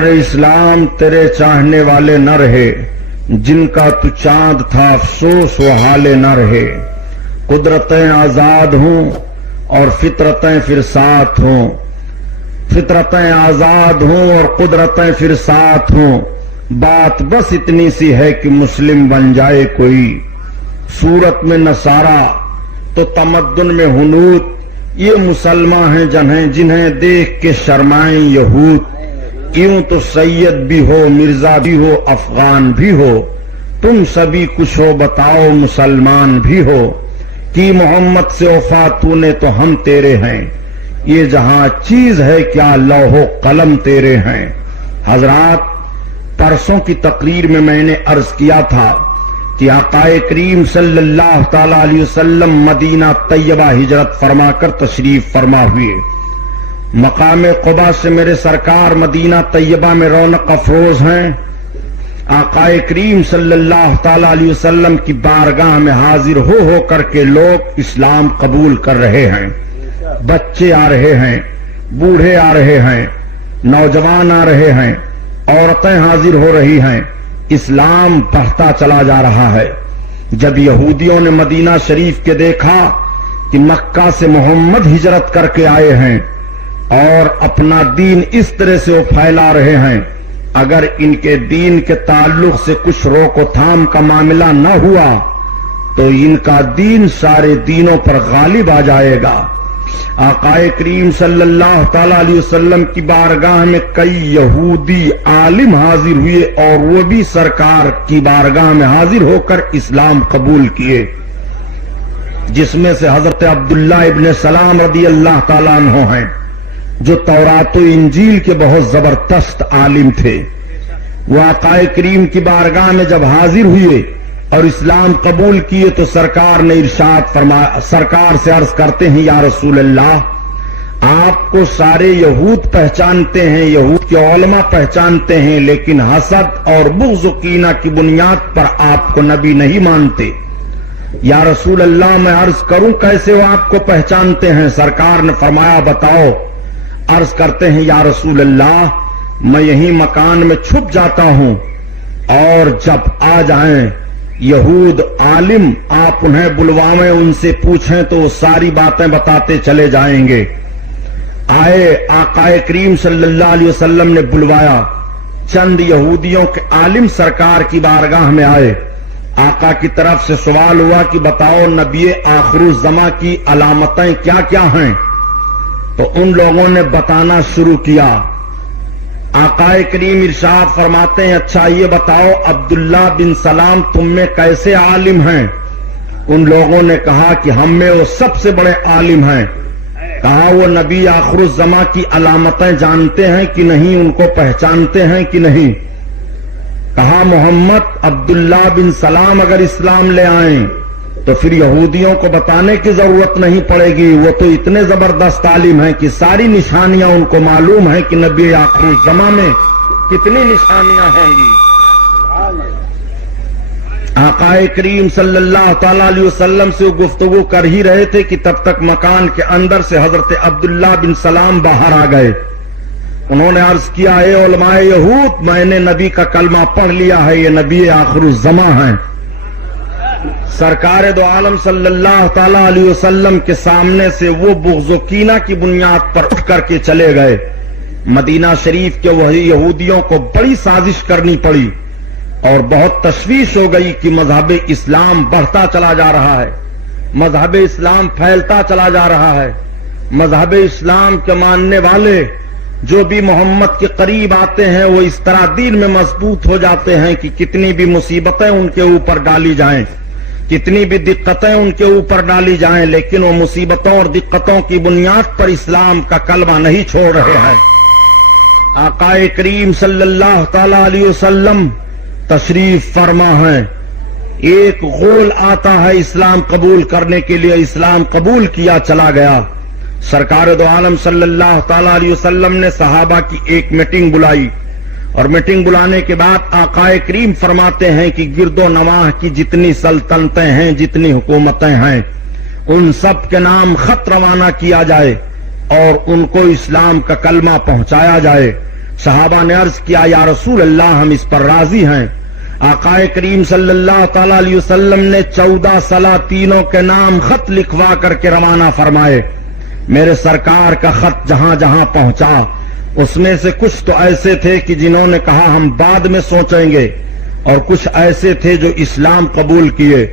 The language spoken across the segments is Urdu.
شہر اسلام تیرے چاہنے والے نہ رہے، جن کا تو چاند تھا افسوس وہ حالے نہ رہے۔ قدرتیں آزاد ہوں اور فطرتیں پھر ساتھ ہوں، فطرتیں آزاد ہوں اور قدرتیں پھر ساتھ ہوں، بات بس اتنی سی ہے کہ مسلم بن جائے کوئی۔ صورت میں نصارہ تو تمدن میں ہنود، یہ مسلمان ہیں جنہیں دیکھ کے شرمائیں یہود۔ کیوں تو سید بھی ہو، مرزا بھی ہو، افغان بھی ہو، تم سبھی کچھ ہو بتاؤ مسلمان بھی ہو۔ کی محمد سے وفا تو نے تو ہم تیرے ہیں، یہ جہاں چیز ہے کیا لوح و قلم تیرے ہیں۔ حضرات، پرسوں کی تقریر میں نے عرض کیا تھا کہ آقا کریم صلی اللہ تعالی علیہ وسلم مدینہ طیبہ ہجرت فرما کر تشریف فرما ہوئے۔ مقام قبا سے میرے سرکار مدینہ طیبہ میں رونق افروز ہیں۔ آقا کریم صلی اللہ تعالی علیہ وسلم کی بارگاہ میں حاضر ہو کر کے لوگ اسلام قبول کر رہے ہیں۔ بچے آ رہے ہیں، بوڑھے آ رہے ہیں، نوجوان آ رہے ہیں، عورتیں حاضر ہو رہی ہیں، اسلام بڑھتا چلا جا رہا ہے۔ جب یہودیوں نے مدینہ شریف کے دیکھا کہ مکہ سے محمد ہجرت کر کے آئے ہیں اور اپنا دین اس طرح سے وہ پھیلا رہے ہیں، اگر ان کے دین کے تعلق سے کچھ روک و تھام کا معاملہ نہ ہوا تو ان کا دین سارے دینوں پر غالب آ جائے گا۔ آقا کریم صلی اللہ تعالی علیہ وسلم کی بارگاہ میں کئی یہودی عالم حاضر ہوئے اور وہ بھی سرکار کی بارگاہ میں حاضر ہو کر اسلام قبول کیے، جس میں سے حضرت عبداللہ ابن سلام رضی اللہ تعالیٰ عنہ ہیں، جو تورات و انجیل کے بہت زبردست عالم تھے۔ وہ آقا کریم کی بارگاہ میں جب حاضر ہوئے اور اسلام قبول کیے تو سرکار نے ارشاد فرمایا، سرکار سے عرض کرتے ہیں یا رسول اللہ، آپ کو سارے یہود پہچانتے ہیں، یہود کے علماء پہچانتے ہیں، لیکن حسد اور بغض و کینہ کی بنیاد پر آپ کو نبی نہیں مانتے۔ یا رسول اللہ، میں عرض کروں کیسے وہ آپ کو پہچانتے ہیں؟ سرکار نے فرمایا بتاؤ۔ عرض کرتے ہیں یا رسول اللہ، میں یہی مکان میں چھپ جاتا ہوں اور جب آ جائیں یہود عالم آپ انہیں بلوائیں، ان سے پوچھیں تو وہ ساری باتیں بتاتے چلے جائیں گے۔ آئے، آقا کریم صلی اللہ علیہ وسلم نے بلوایا، چند یہودیوں کے عالم سرکار کی بارگاہ میں آئے۔ آقا کی طرف سے سوال ہوا کہ بتاؤ نبی آخر الزماں کی علامتیں کیا کیا ہیں؟ تو ان لوگوں نے بتانا شروع کیا۔ آقا کریم ارشاد فرماتے ہیں اچھا یہ بتاؤ عبداللہ بن سلام تم میں کیسے عالم ہیں؟ ان لوگوں نے کہا کہ ہم میں وہ سب سے بڑے عالم ہیں۔ کہا وہ نبی آخر الزماں کی علامتیں جانتے ہیں کہ نہیں، ان کو پہچانتے ہیں کہ نہیں؟ کہا محمد عبداللہ بن سلام اگر اسلام لے آئیں تو پھر یہودیوں کو بتانے کی ضرورت نہیں پڑے گی، وہ تو اتنے زبردست عالم ہیں کہ ساری نشانیاں ان کو معلوم ہیں کہ نبی آخر الزماں میں کتنی نشانیاں ہوں گی۔ آقا کریم صلی اللہ تعالی علیہ وسلم سے وہ گفتگو کر ہی رہے تھے کہ تب تک مکان کے اندر سے حضرت عبداللہ بن سلام باہر آ گئے۔ انہوں نے عرض کیا اے علماء یہود، میں نے نبی کا کلمہ پڑھ لیا ہے، یہ نبی آخر الزماں ہیں۔ سرکار دو عالم صلی اللہ تعالی علیہ وسلم کے سامنے سے وہ بغض و کینہ کی بنیاد پر اٹھ کر کے چلے گئے۔ مدینہ شریف کے وہی یہودیوں کو بڑی سازش کرنی پڑی اور بہت تشویش ہو گئی کہ مذہب اسلام بڑھتا چلا جا رہا ہے، مذہب اسلام پھیلتا چلا جا رہا ہے۔ مذہب اسلام کے ماننے والے جو بھی محمد کے قریب آتے ہیں وہ اس طرح دین میں مضبوط ہو جاتے ہیں کہ کتنی بھی مصیبتیں ان کے اوپر ڈالی جائیں، کتنی بھی دقتیں ان کے اوپر ڈالی جائیں، لیکن وہ مصیبتوں اور دقتوں کی بنیاد پر اسلام کا کلمہ نہیں چھوڑ رہے ہیں۔ آقا کریم صلی اللہ تعالی علیہ وسلم تشریف فرما ہیں، ایک غول آتا ہے اسلام قبول کرنے کے لیے، اسلام قبول کیا چلا گیا۔ سرکار دو عالم صلی اللہ تعالی علیہ وسلم نے صحابہ کی ایک میٹنگ بلائی اور میٹنگ بلانے کے بعد آقا کریم فرماتے ہیں کہ گرد و نواح کی جتنی سلطنتیں ہیں، جتنی حکومتیں ہیں، ان سب کے نام خط روانہ کیا جائے اور ان کو اسلام کا کلمہ پہنچایا جائے۔ صحابہ نے عرض کیا یا رسول اللہ ہم اس پر راضی ہیں۔ آقا کریم صلی اللہ تعالی علیہ وسلم نے 14 سلاطینوں کے نام خط لکھوا کر کے روانہ فرمائے۔ میرے سرکار کا خط جہاں جہاں پہنچا اس میں سے کچھ تو ایسے تھے کہ جنہوں نے کہا ہم بعد میں سوچیں گے، اور کچھ ایسے تھے جو اسلام قبول کیے،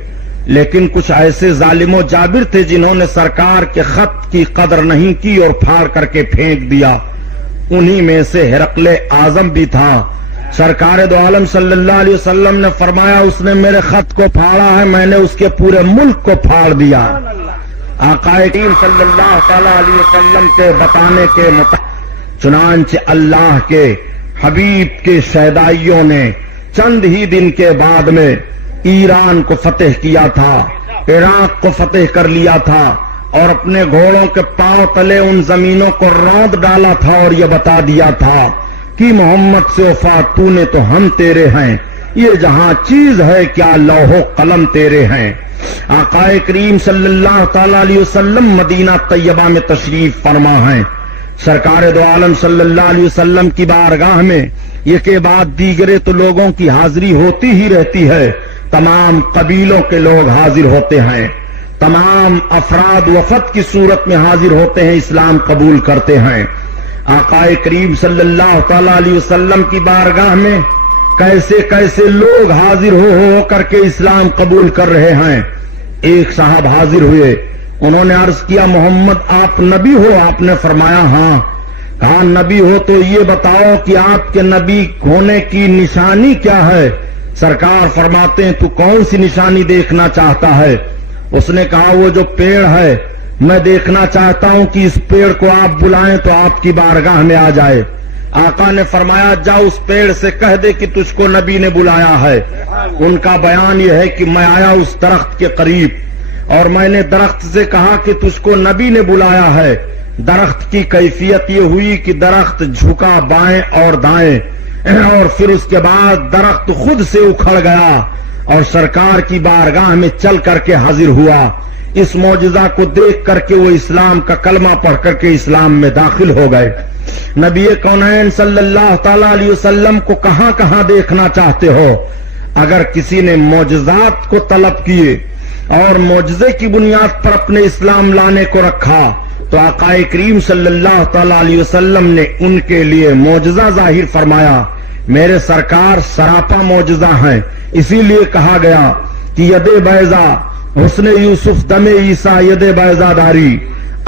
لیکن کچھ ایسے ظالم و جابر تھے جنہوں نے سرکار کے خط کی قدر نہیں کی اور پھاڑ کر کے پھینک دیا۔ انہی میں سے ہرقل اعظم بھی تھا۔ سرکار دو عالم صلی اللہ علیہ وسلم نے فرمایا اس نے میرے خط کو پھاڑا ہے، میں نے اس کے پورے ملک کو پھاڑ دیا۔ آقا کریم صلی اللہ تعالی علیہ وسلم کے بتانے کے مطابق چنانچہ اللہ کے حبیب کے شہدائیوں نے چند ہی دن کے بعد میں ایران کو فتح کیا تھا، عراق کو فتح کر لیا تھا، اور اپنے گھوڑوں کے پاؤں تلے ان زمینوں کو روند ڈالا تھا اور یہ بتا دیا تھا کہ محمد سے وفا تو نے تو ہم تیرے ہیں، یہ جہاں چیز ہے کیا لوح و قلم تیرے ہیں۔ آقا کریم صلی اللہ تعالی علیہ وسلم مدینہ طیبہ میں تشریف فرما ہیں۔ سرکار دو عالم صلی اللہ علیہ وسلم کی بارگاہ میں یہ کے بعد دیگرے تو لوگوں کی حاضری ہوتی ہی رہتی ہے، تمام قبیلوں کے لوگ حاضر ہوتے ہیں، تمام افراد وفد کی صورت میں حاضر ہوتے ہیں، اسلام قبول کرتے ہیں۔ آقا کریم صلی اللہ تعالی علیہ وسلم کی بارگاہ میں کیسے کیسے لوگ حاضر ہو کر کے اسلام قبول کر رہے ہیں۔ ایک صاحب حاضر ہوئے، انہوں نے عرض کیا محمد آپ نبی ہو؟ آپ نے فرمایا ہاں۔ کہا نبی ہو تو یہ بتاؤ کہ آپ کے نبی ہونے کی نشانی کیا ہے؟ سرکار فرماتے ہیں تو کون سی نشانی دیکھنا چاہتا ہے؟ اس نے کہا وہ جو پیڑ ہے میں دیکھنا چاہتا ہوں کہ اس پیڑ کو آپ بلائیں تو آپ کی بارگاہ میں آ جائے۔ آقا نے فرمایا جا اس پیڑ سے کہہ دے کہ تجھ کو نبی نے بلایا ہے۔ ان کا بیان یہ ہے کہ میں آیا اس درخت کے قریب اور میں نے درخت سے کہا کہ تجھ کو نبی نے بلایا ہے۔ درخت کی کیفیت یہ ہوئی کہ درخت جھکا بائیں اور دائیں، اور پھر اس کے بعد درخت خود سے اکھڑ گیا اور سرکار کی بارگاہ میں چل کر کے حاضر ہوا۔ اس معجزہ کو دیکھ کر کے وہ اسلام کا کلمہ پڑھ کر کے اسلام میں داخل ہو گئے۔ نبی کونین صلی اللہ تعالی علیہ وسلم کو کہاں کہاں دیکھنا چاہتے ہو؟ اگر کسی نے معجزات کو طلب کیے اور معجزے کی بنیاد پر اپنے اسلام لانے کو رکھا تو آقا کریم صلی اللہ تعالی علیہ وسلم نے ان کے لیے معجزہ ظاہر فرمایا۔ میرے سرکار سراپا معجزہ ہیں، اسی لیے کہا گیا کہ ید بیضا حسن یوسف دم عیسیٰ ید بیضا داری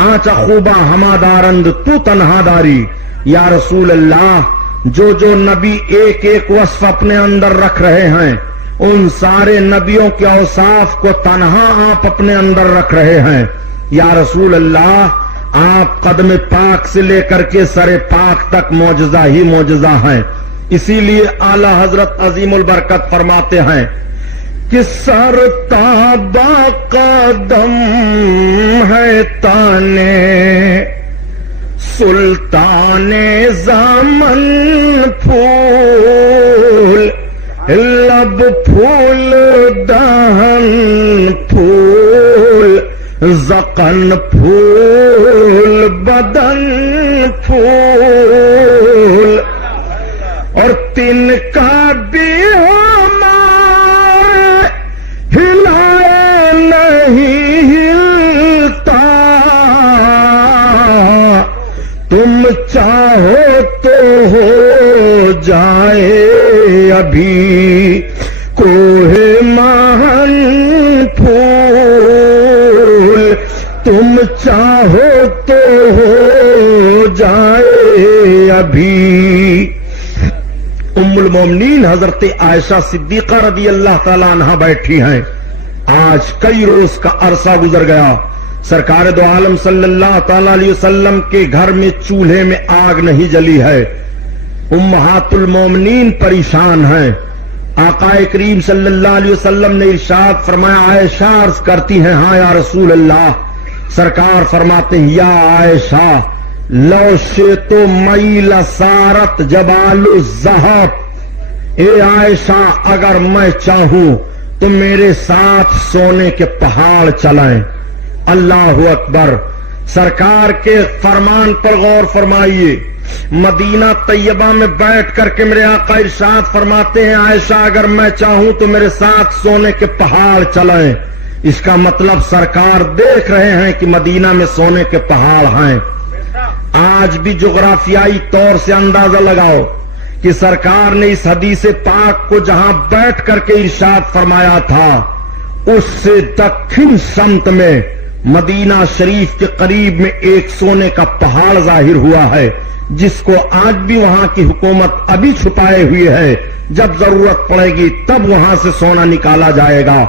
آنچ خوبہ ہما دارند تو تنہا داری۔ یا رسول اللہ جو جو نبی ایک ایک وصف اپنے اندر رکھ رہے ہیں ان سارے نبیوں کے اوصاف کو تنہا آپ اپنے اندر رکھ رہے ہیں۔ یا رسول اللہ آپ قدم پاک سے لے کر کے سر پاک تک معجزہ ہی معجزہ ہیں، اسی لیے اعلی حضرت عظیم البرکت فرماتے ہیں کہ سر تابا قدم ہے تانے سلطان زمن پھول لب پھول دہن پھول زقن پھول بدن پھول اور تن کا بھی ہمارے ہلائے نہیں ہلتا تم چاہو تو ہو جائے ابھی کوہ مہن پھول تم چاہو تو ہو جائے ابھی۔ ام المومنین حضرت عائشہ صدیقہ رضی اللہ تعالی عنہا بیٹھی ہیں۔ آج کئی روز کا عرصہ گزر گیا، سرکار دو عالم صلی اللہ تعالی علیہ وسلم کے گھر میں چولہے میں آگ نہیں جلی ہے۔ امہات المومنین پریشان ہیں۔ آقا کریم صلی اللہ علیہ وسلم نے ارشاد فرمایا عائشہ عرض کرتی ہیں ہاں یا رسول اللہ۔ سرکار فرماتے ہیں یا عائشہ لو شئت مئی لسارت جبال الذہب، اے عائشہ اگر میں چاہوں تو میرے ساتھ سونے کے پہاڑ چلائیں۔ اللہ اکبر، سرکار کے فرمان پر غور فرمائیے۔ مدینہ طیبہ میں بیٹھ کر کے میرے آقا ارشاد فرماتے ہیں عائشہ اگر میں چاہوں تو میرے ساتھ سونے کے پہاڑ چلائیں. اس کا مطلب سرکار دیکھ رہے ہیں کہ مدینہ میں سونے کے پہاڑ ہیں. آج بھی جغرافیائی طور سے اندازہ لگاؤ کہ سرکار نے اس حدیث پاک کو جہاں بیٹھ کر کے ارشاد فرمایا تھا اس سے دکھن سمت میں مدینہ شریف کے قریب میں ایک سونے کا پہاڑ ظاہر ہوا ہے جس کو آج بھی وہاں کی حکومت ابھی چھپائے ہوئی ہے. جب ضرورت پڑے گی تب وہاں سے سونا نکالا جائے گا.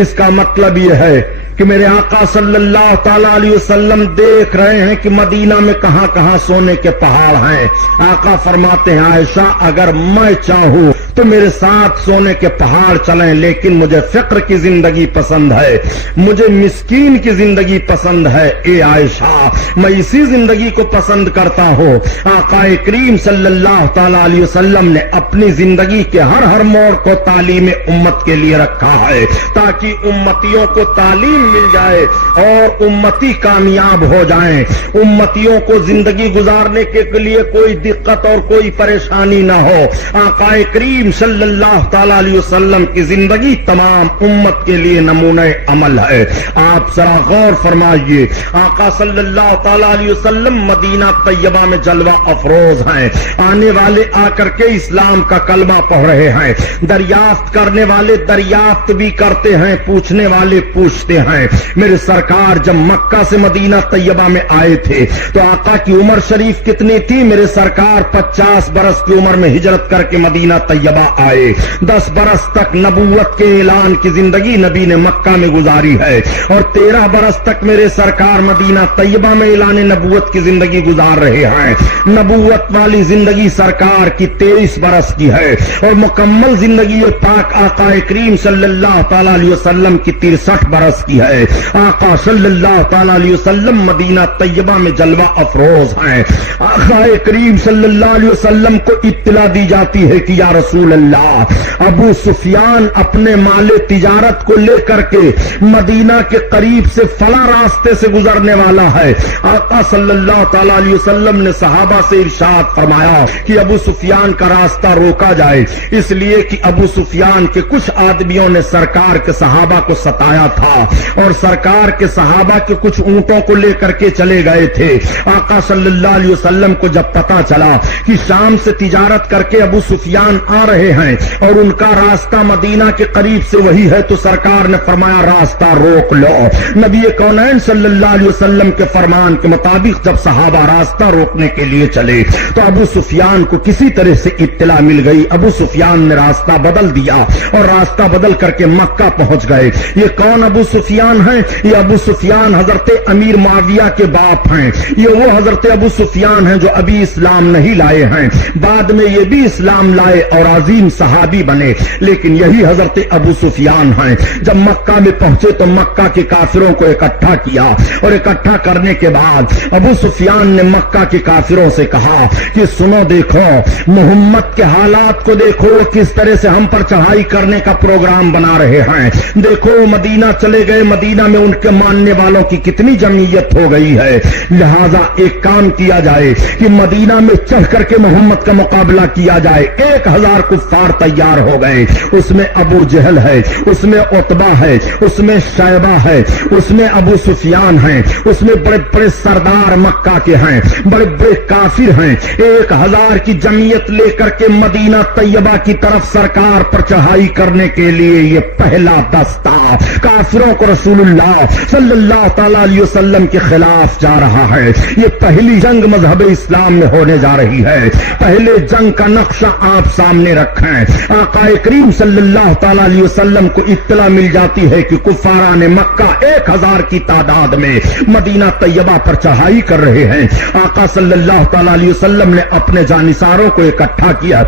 اس کا مطلب یہ ہے کہ میرے آقا صلی اللہ تعالی علیہ وسلم دیکھ رہے ہیں کہ مدینہ میں کہاں کہاں سونے کے پہاڑ ہیں. آقا فرماتے ہیں عائشہ اگر میں چاہوں تو میرے ساتھ سونے کے پہاڑ چلیں لیکن مجھے فقر کی زندگی پسند ہے, مجھے مسکین کی زندگی پسند ہے. اے عائشہ میں اسی زندگی کو پسند کرتا ہوں. آقا کریم صلی اللہ تعالی علیہ وسلم نے اپنی زندگی کے ہر ہر موڑ کو تعلیم امت کے لیے رکھا ہے تاکہ امتیوں کو تعلیم مل جائے اور امتی کامیاب ہو جائیں. امتیوں کو زندگی گزارنے کے لیے کوئی دقت اور کوئی پریشانی نہ ہو. آقا کریم صلی اللہ تعالی علیہ وسلم کی زندگی تمام امت کے لیے نمونہ عمل ہے. آپ ذرا غور فرمائیے, آقا صلی اللہ تعالی علیہ وسلم مدینہ طیبہ میں جلوہ افروز ہیں. آنے والے آ کر کے اسلام کا کلمہ پڑھ رہے ہیں, دریافت کرنے والے دریافت بھی کرتے ہیں, پوچھنے والے پوچھتے ہیں. میرے سرکار جب مکہ سے مدینہ طیبہ میں آئے تھے تو آقا کی عمر شریف کتنی تھی؟ میرے سرکار 50 برس کی عمر میں ہجرت کر کے مدینہ طیبہ آئے. 10 برس تک نبوت کے اعلان کی زندگی نبی نے مکہ میں گزاری ہے اور 13 برس تک میرے سرکار مدینہ طیبہ میں اعلان نبوت کی زندگی گزار رہے ہیں. نبوت والی زندگی سرکار کی 23 برس کی ہے اور مکمل زندگی پاک آقا کریم صلی اللہ تعالی علیہ وسلم کی 63 برس کی ہے. آقا صلی اللہ تعالی علیہ وسلم مدینہ طیبہ میں جلوہ افروز ہیں. آقا کریم صلی اللہ علیہ وسلم کو اطلاع دی جاتی ہے کہ یا رسول اللہ ابو سفیان اپنے مال تجارت کو لے کر کے مدینہ کے قریب سے فلاں راستے سے گزرنے والا ہے. آقا صلی اللہ تعالی علیہ وسلم نے صحابہ سے ارشاد فرمایا کہ ابو سفیان کا راستہ روکا جائے, اس لیے کہ ابو سفیان کے کچھ آدمیوں نے سرکار کے صحابہ کو ستایا تھا اور سرکار کے صحابہ کے کچھ اونٹوں کو لے کر کے چلے گئے تھے. آقا صلی اللہ علیہ وسلم کو جب پتا چلا کہ شام سے تجارت کر کے ابو سفیان آ رہے ہیں اور ان کا راستہ مدینہ کے قریب سے وہی ہے تو سرکار نے فرمایا راستہ روک لو. نبی کونین صلی اللہ علیہ وسلم کے فرمان کے مطابق جب صحابہ راستہ روکنے کے لیے چلے تو ابو سفیان کو کسی طرح سے اطلاع مل گئی. ابو سفیان نے راستہ بدل دیا اور راستہ بدل کر کے مکہ پہنچ گئے. یہ کون ابو سفیان ہیں؟ یہ ابو سفیان حضرت امیر معاویہ کے باپ ہیں. یہ وہ حضرت ابو سفیان ہیں جو ابھی اسلام نہیں لائے ہیں, بعد میں یہ بھی اسلام لائے اور عظیم صحابی بنے, لیکن یہی حضرت ابو سفیان ہیں. جب مکہ میں پہنچے تو مکہ کے کافروں کو اکٹھا کیا اور اکٹھا کرنے کے بعد ابو سفیان نے مکہ کے کافروں سے کہا کہ سنو, دیکھو محمد کے حالات کو دیکھو, کس طرح سے ہم پر چڑھائی کرنے کا پروگرام بنا رہے ہیں. دیکھو مدینہ چلے گئے, مدینہ میں ان کے ماننے والوں کی کتنی جمعیت ہو گئی ہے, لہذا ایک کام کیا جائے کہ مدینہ میں چڑھ کر کے محمد کا مقابلہ کیا جائے. 1000 کفار تیار ہو گئے, اس میں ابو جہل ہے, اس میں عتبہ ہے, اس میں شیبہ ہے, اس میں ابو سفیان ہیں, اس میں بڑے بڑے سردار مکہ کے ہیں, بڑے بڑے کافر ہیں. 1000 کی جمعیت لے کر کے مدینہ طیبہ کی طرف سرکار پر چڑھائی کرنے کے لیے یہ پہلا دستہ کافروں کو رسول اللہ صلی اللہ تعالی علیہ وسلم کے خلاف جا رہا ہے. یہ پہلی جنگ مذہب اسلام میں ہونے جا رہی ہے. پہلے جنگ کا نقشہ آپ سامنے رکھیں. آقا کریم صلی اللہ تعالی علیہ وسلم کو اطلاع مل جاتی ہے کہ کفاران مکہ 1000 کی تعداد میں مدینہ طیبہ پر چڑھائی کر رہے ہیں. آقا صلی اللہ تعالی علیہ وسلم نے اپنے جانثاروں کو اکٹھا کیا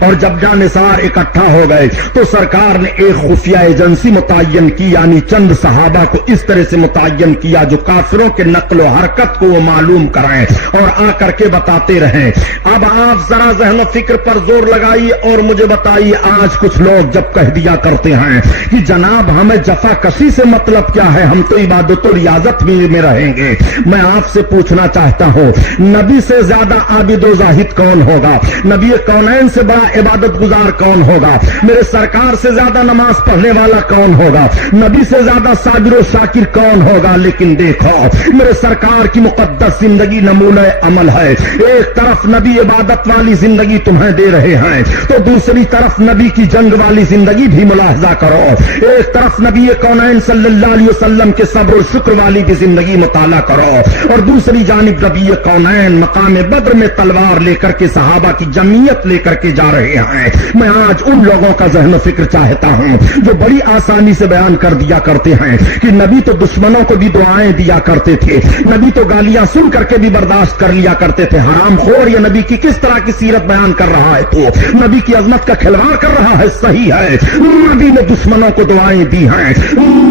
اور جب جانثار اکٹھا ہو گئے تو سرکار نے ایک خفیہ ایجنسی متعین کی، یعنی چند صحابہ کو اس طرح سے متعین کیا جو کافروں کے نقل و حرکت کو وہ معلوم کرائیں اور آ کر کے بتاتے رہیں۔ اب آپ ذرا ذہن و فکر پر زور لگائیے اور مجھے بتائیے، آج کچھ لوگ جب کہہ دیا کرتے ہیں کہ جناب ہمیں جفا کشی سے مطلب کیا ہے، ہم تو عبادت و ریاضت میں رہیں گے، میں آپ سے پوچھنا چاہتا ہوں نبی سے زیادہ عابد و زاہد کون ہوگا؟ نبی کونین سے بڑا عبادت گزار کون ہوگا؟ میرے سرکار سے زیادہ نماز پڑھنے والا کون ہوگا؟ نبی سے زیادہ صابر و شاکر کون ہوگا؟ لیکن دیکھو میرے سرکار کی مقدس زندگی نمونہ عمل ہے، ایک طرف نبی عبادت والی زندگی تمہیں دے رہے ہیں تو دوسری طرف نبی کی جنگ والی زندگی بھی ملاحظہ کرو، ایک طرف نبی کونین صلی اللہ علیہ وسلم کے صبر و شکر والی بھی زندگی مطالعہ کرو اور دوسری جانب نبی کونین مقام بدر میں تلوار لے کر کے صحابہ کی جمعیت لے کر کے جا رہے ہیں۔ میں آج ان لوگوں کا ذہن و فکر چاہتا ہوں جو بڑی آسانی سے بیان کر دیا کرتے ہیں کہ نبی تو دشمنوں کو بھی دعائیں دیا کرتے تھے، نبی تو گالیاں سن کر کے بھی برداشت کر لیا کرتے تھے۔ حرام خور یہ نبی کی کس طرح کی سیرت بیان کر رہا ہے، تو نبی کی عظمت کا کھلواڑ کر رہا ہے۔ صحیح ہے، نبی نے دشمنوں کو دعائیں دی ہیں،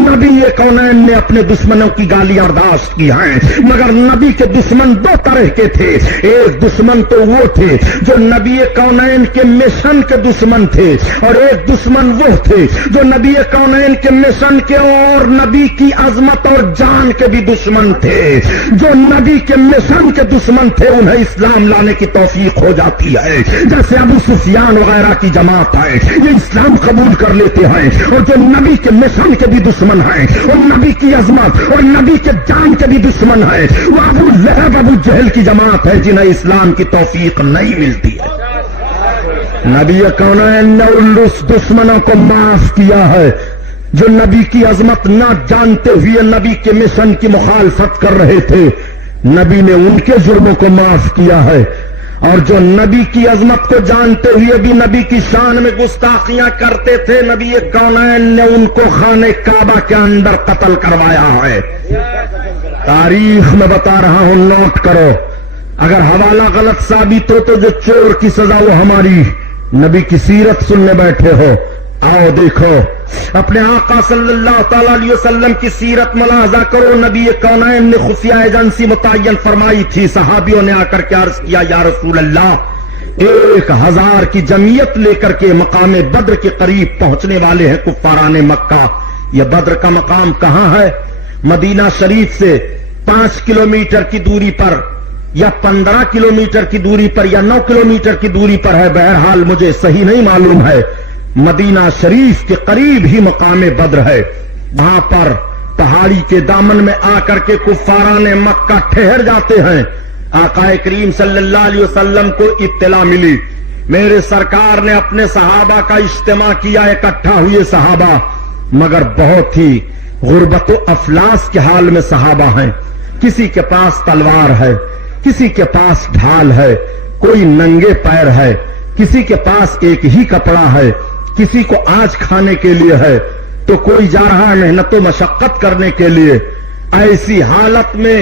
نبی کونین نے اپنے دشمنوں کی گالیاں برداشت کی ہیں، مگر نبی کے دشمن دو طرح کے تھے۔ ایک دشمن تو وہ تھے جو نبی کونین کے مشن کے دشمن تھے اور ایک دشمن وہ تھے جو نبی کونین کے مشن کے اور نبی کی عظمت اور جان کے بھی دشمن تھے۔ جو نبی کے مشن کے دشمن تھے انہیں اسلام لانے کی توفیق ہو جاتی ہے، جیسے ابو سفیان وغیرہ کی جماعت ہے یہ اسلام قبول کر لیتے ہیں، اور جو نبی کے مشن کے بھی دشمن ہیں اور نبی کی عظمت اور نبی کے جان کے بھی دشمن ہیں وہ ابو لہب ابو جہل کی جماعت ہے جنہیں اسلام کی توفیق نہیں ملتی ہے۔ نبی کونین نے اس دشمنوں کو معاف کیا ہے جو نبی کی عظمت نہ جانتے ہوئے نبی کے مشن کی مخالفت کر رہے تھے، نبی نے ان کے جرموں کو معاف کیا ہے، اور جو نبی کی عظمت کو جانتے ہوئے بھی نبی کی شان میں گستاخیاں کرتے تھے نبی کونین نے ان کو خانہ کعبہ کے اندر قتل کروایا ہے۔ تاریخ میں بتا رہا ہوں، نوٹ کرو، اگر حوالہ غلط ثابت ہو تو جو چور کی سزا وہ ہماری، نبی کی سیرت سننے بیٹھے ہو، آؤ دیکھو اپنے آقا صلی اللہ تعالی علیہ وسلم کی سیرت ملاحظہ کرو۔ نبی کونین نے خفیہ ایجنسی متعین فرمائی تھی، صحابیوں نے آ کر کے عرض کیا یا رسول اللہ 1000 کی جمعیت لے کر کے مقام بدر کے قریب پہنچنے والے ہیں کفاران مکہ۔ یہ بدر کا مقام کہاں ہے؟ مدینہ شریف سے 5 کلومیٹر کی دوری پر یا 15 کلومیٹر کی دوری پر یا 9 کلومیٹر کی دوری پر ہے، بہرحال مجھے صحیح نہیں معلوم ہے۔ مدینہ شریف کے قریب ہی مقام بدر ہے، وہاں پر پہاڑی کے دامن میں آ کر کے کفاران مکہ ٹھہر جاتے ہیں۔ آقا کریم صلی اللہ علیہ وسلم کو اطلاع ملی، میرے سرکار نے اپنے صحابہ کا اجتماع کیا، اکٹھا ہوئے صحابہ، مگر بہت ہی غربت و افلاس کے حال میں صحابہ ہیں، کسی کے پاس تلوار ہے، کسی کے پاس ڈھال ہے، کوئی ننگے پیر ہے، کسی کے پاس ایک ہی کپڑا ہے، کسی کو آج کھانے کے لیے ہے تو کوئی جا رہا ہے محنت و مشقت کرنے کے لیے۔ ایسی حالت میں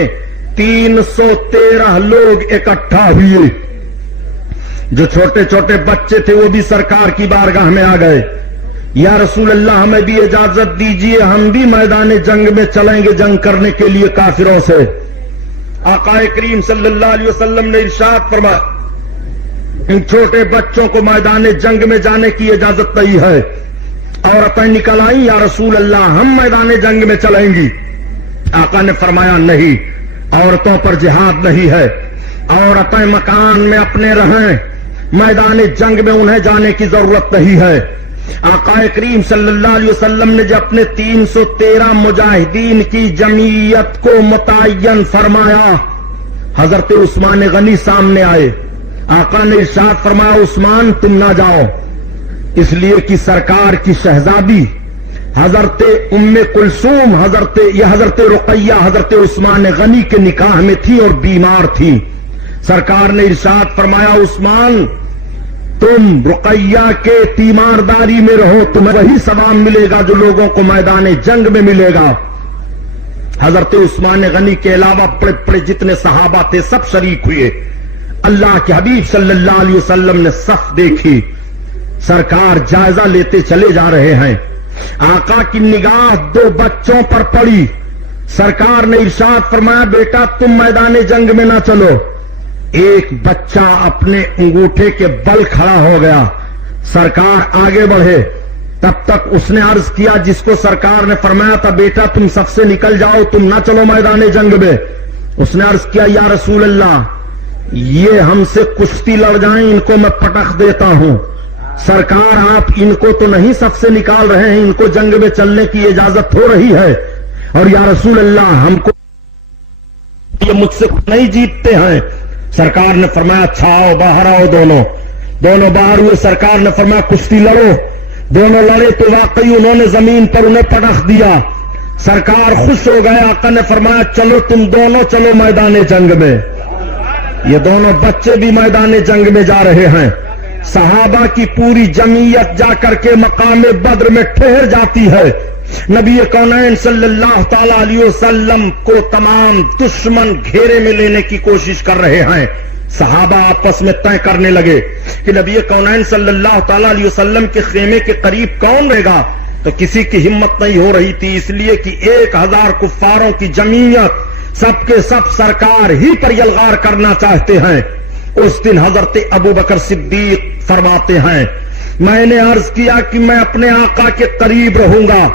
313 لوگ اکٹھا ہوئے، جو چھوٹے چھوٹے بچے تھے وہ بھی سرکار کی بارگاہ میں آ گئے، یا رسول اللہ ہمیں بھی اجازت دیجئے، ہم بھی میدان جنگ میں چلیں گے جنگ کرنے کے لیے کافروں سے۔ آقا کریم صلی اللہ علیہ وسلم نے ارشاد فرمایا ان چھوٹے بچوں کو میدان جنگ میں جانے کی اجازت نہیں ہے۔ عورتیں نکل آئیں، یا رسول اللہ ہم میدان جنگ میں چلیں گی۔ آقا نے فرمایا نہیں، عورتوں پر جہاد نہیں ہے، عورتیں مکان میں اپنے رہیں، میدان جنگ میں انہیں جانے کی ضرورت نہیں ہے۔ آقا کریم صلی اللہ علیہ وسلم نے جو اپنے 313 مجاہدین کی جمعیت کو متعین فرمایا، حضرت عثمان غنی سامنے آئے، آقا نے ارشاد فرمایا عثمان تم نہ جاؤ، اس لیے کہ سرکار کی شہزادی حضرت ام کلثوم حضرت رقیہ حضرت عثمان غنی کے نکاح میں تھی اور بیمار تھی۔ سرکار نے ارشاد فرمایا عثمان تم رقیہ کے تیمارداری میں رہو، تمہیں وہی ثواب ملے گا جو لوگوں کو میدان جنگ میں ملے گا۔ حضرت عثمان غنی کے علاوہ بڑے بڑے جتنے صحابہ تھے سب شریک ہوئے۔ اللہ کے حبیب صلی اللہ علیہ وسلم نے صف دیکھی، سرکار جائزہ لیتے چلے جا رہے ہیں. آقا کی نگاہ دو بچوں پر پڑی. سرکار نے ارشاد فرمایا بیٹا تم میدان جنگ میں نہ چلو. ایک بچہ اپنے انگوٹھے کے بل کھڑا ہو گیا. سرکار آگے بڑھے. تب تک اس نے عرض کیا جس کو سرکار نے فرمایا تھا بیٹا تم سب سے نکل جاؤ تم نہ چلو میدان جنگ میں. اس نے عرض کیا یا رسول اللہ یہ ہم سے کشتی لڑ جائیں ان کو میں پٹخ دیتا ہوں. سرکار آپ ان کو تو نہیں سب سے نکال رہے ہیں, ان کو جنگ میں چلنے کی اجازت ہو رہی ہے. اور یا رسول اللہ ہم کو یہ مجھ سے نہیں جیتتے ہیں. سرکار نے فرمایا اچھا آؤ باہر آؤ. دونوں باہر ہوئے. سرکار نے فرمایا کشتی لڑو. دونوں لڑے تو واقعی انہوں نے زمین پر انہیں پٹخ دیا. سرکار خوش ہو گئے. آقا نے فرمایا چلو تم دونوں چلو میدان جنگ میں. یہ دونوں بچے بھی میدان جنگ میں جا رہے ہیں. صحابہ کی پوری جمعیت جا کر کے مقام بدر میں ٹھہر جاتی ہے. نبی کونین صلی اللہ تعالی علیہ وسلم کو تمام دشمن گھیرے میں لینے کی کوشش کر رہے ہیں. صحابہ آپس میں طے کرنے لگے کہ نبی کونین صلی اللہ تعالی علیہ وسلم کے خیمے کے قریب کون رہے گا. تو کسی کی ہمت نہیں ہو رہی تھی, اس لیے کہ 1000 کفاروں کی جمعیت سب کے سب سرکار ہی پر یلغار کرنا چاہتے ہیں. اس دن حضرت ابو بکر صدیق فرماتے ہیں میں نے عرض کیا کہ میں اپنے آقا کے قریب رہوں گا.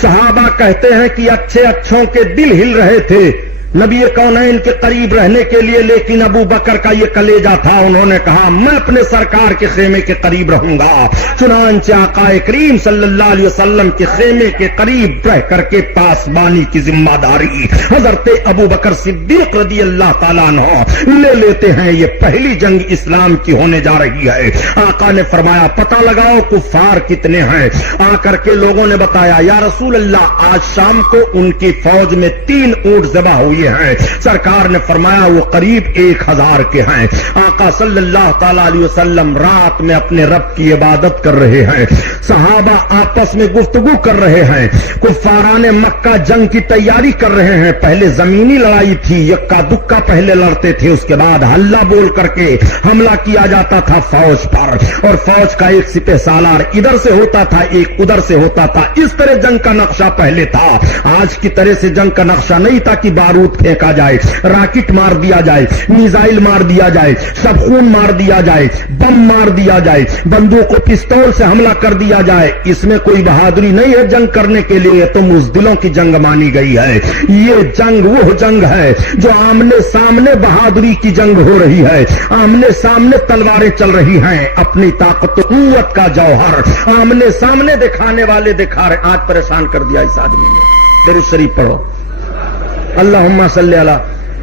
صحابہ کہتے ہیں کہ اچھوں کے دل ہل رہے تھے نبی کونین کے قریب رہنے کے لیے, لیکن ابو بکر کا یہ کلیجہ تھا. انہوں نے کہا میں اپنے سرکار کے خیمے کے قریب رہوں گا. چنانچہ آقا کریم صلی اللہ علیہ وسلم کے خیمے کے قریب رہ کر کے پاسبانی کی ذمہ داری حضرت ابو بکر صدیق رضی اللہ تعالیٰ عنہ لے لیتے ہیں. یہ پہلی جنگ اسلام کی ہونے جا رہی ہے. آقا نے فرمایا پتہ لگاؤ کفار کتنے ہیں. آ کر کے لوگوں نے بتایا یا رسول اللہ آج شام کو ان کی فوج میں 3 اونٹ ذبح ہوئی ہیں. سرکار نے فرمایا وہ قریب 1000 کے ہیں. آقا صلی اللہ تعالی علیہ وسلم رات میں اپنے رب کی عبادت کر رہے ہیں. صحابہ آپس میں گفتگو کر رہے ہیں. کفاران مکہ جنگ کی تیاری کر رہے ہیں. پہلے زمینی لڑائی تھی, یکا دکا پہلے لڑتے تھے, اس کے بعد ہلہ بول کر کے حملہ کیا جاتا تھا فوج پر, اور فوج کا ایک سپہ سالار ادھر سے ہوتا تھا ایک ادھر سے ہوتا تھا. اس طرح جنگ کا نقشہ پہلے تھا. آج کی طرح سے جنگ کا نقشہ نہیں تھا کہ بارود پھینکا جائے, راکٹ مار دیا جائے, میزائل مار دیا جائے, سب خون مار دیا جائے, بم مار دیا جائے, بندوق و پستول سے حملہ کر دیا جائے. اس میں کوئی بہادری نہیں ہے جنگ کرنے کے لیے, تو مزدلوں کی جنگ مانی گئی ہے. یہ جنگ وہ جنگ ہے جو آمنے سامنے بہادری کی جنگ ہو رہی ہے. آمنے سامنے تلواریں چل رہی ہیں, اپنی طاقت و قوت کا جوہر آمنے سامنے دکھانے والے دکھا رہے. آج پریشان کر دیا اس آدمی نے. درود شریف پڑھو. اللہم صلی علی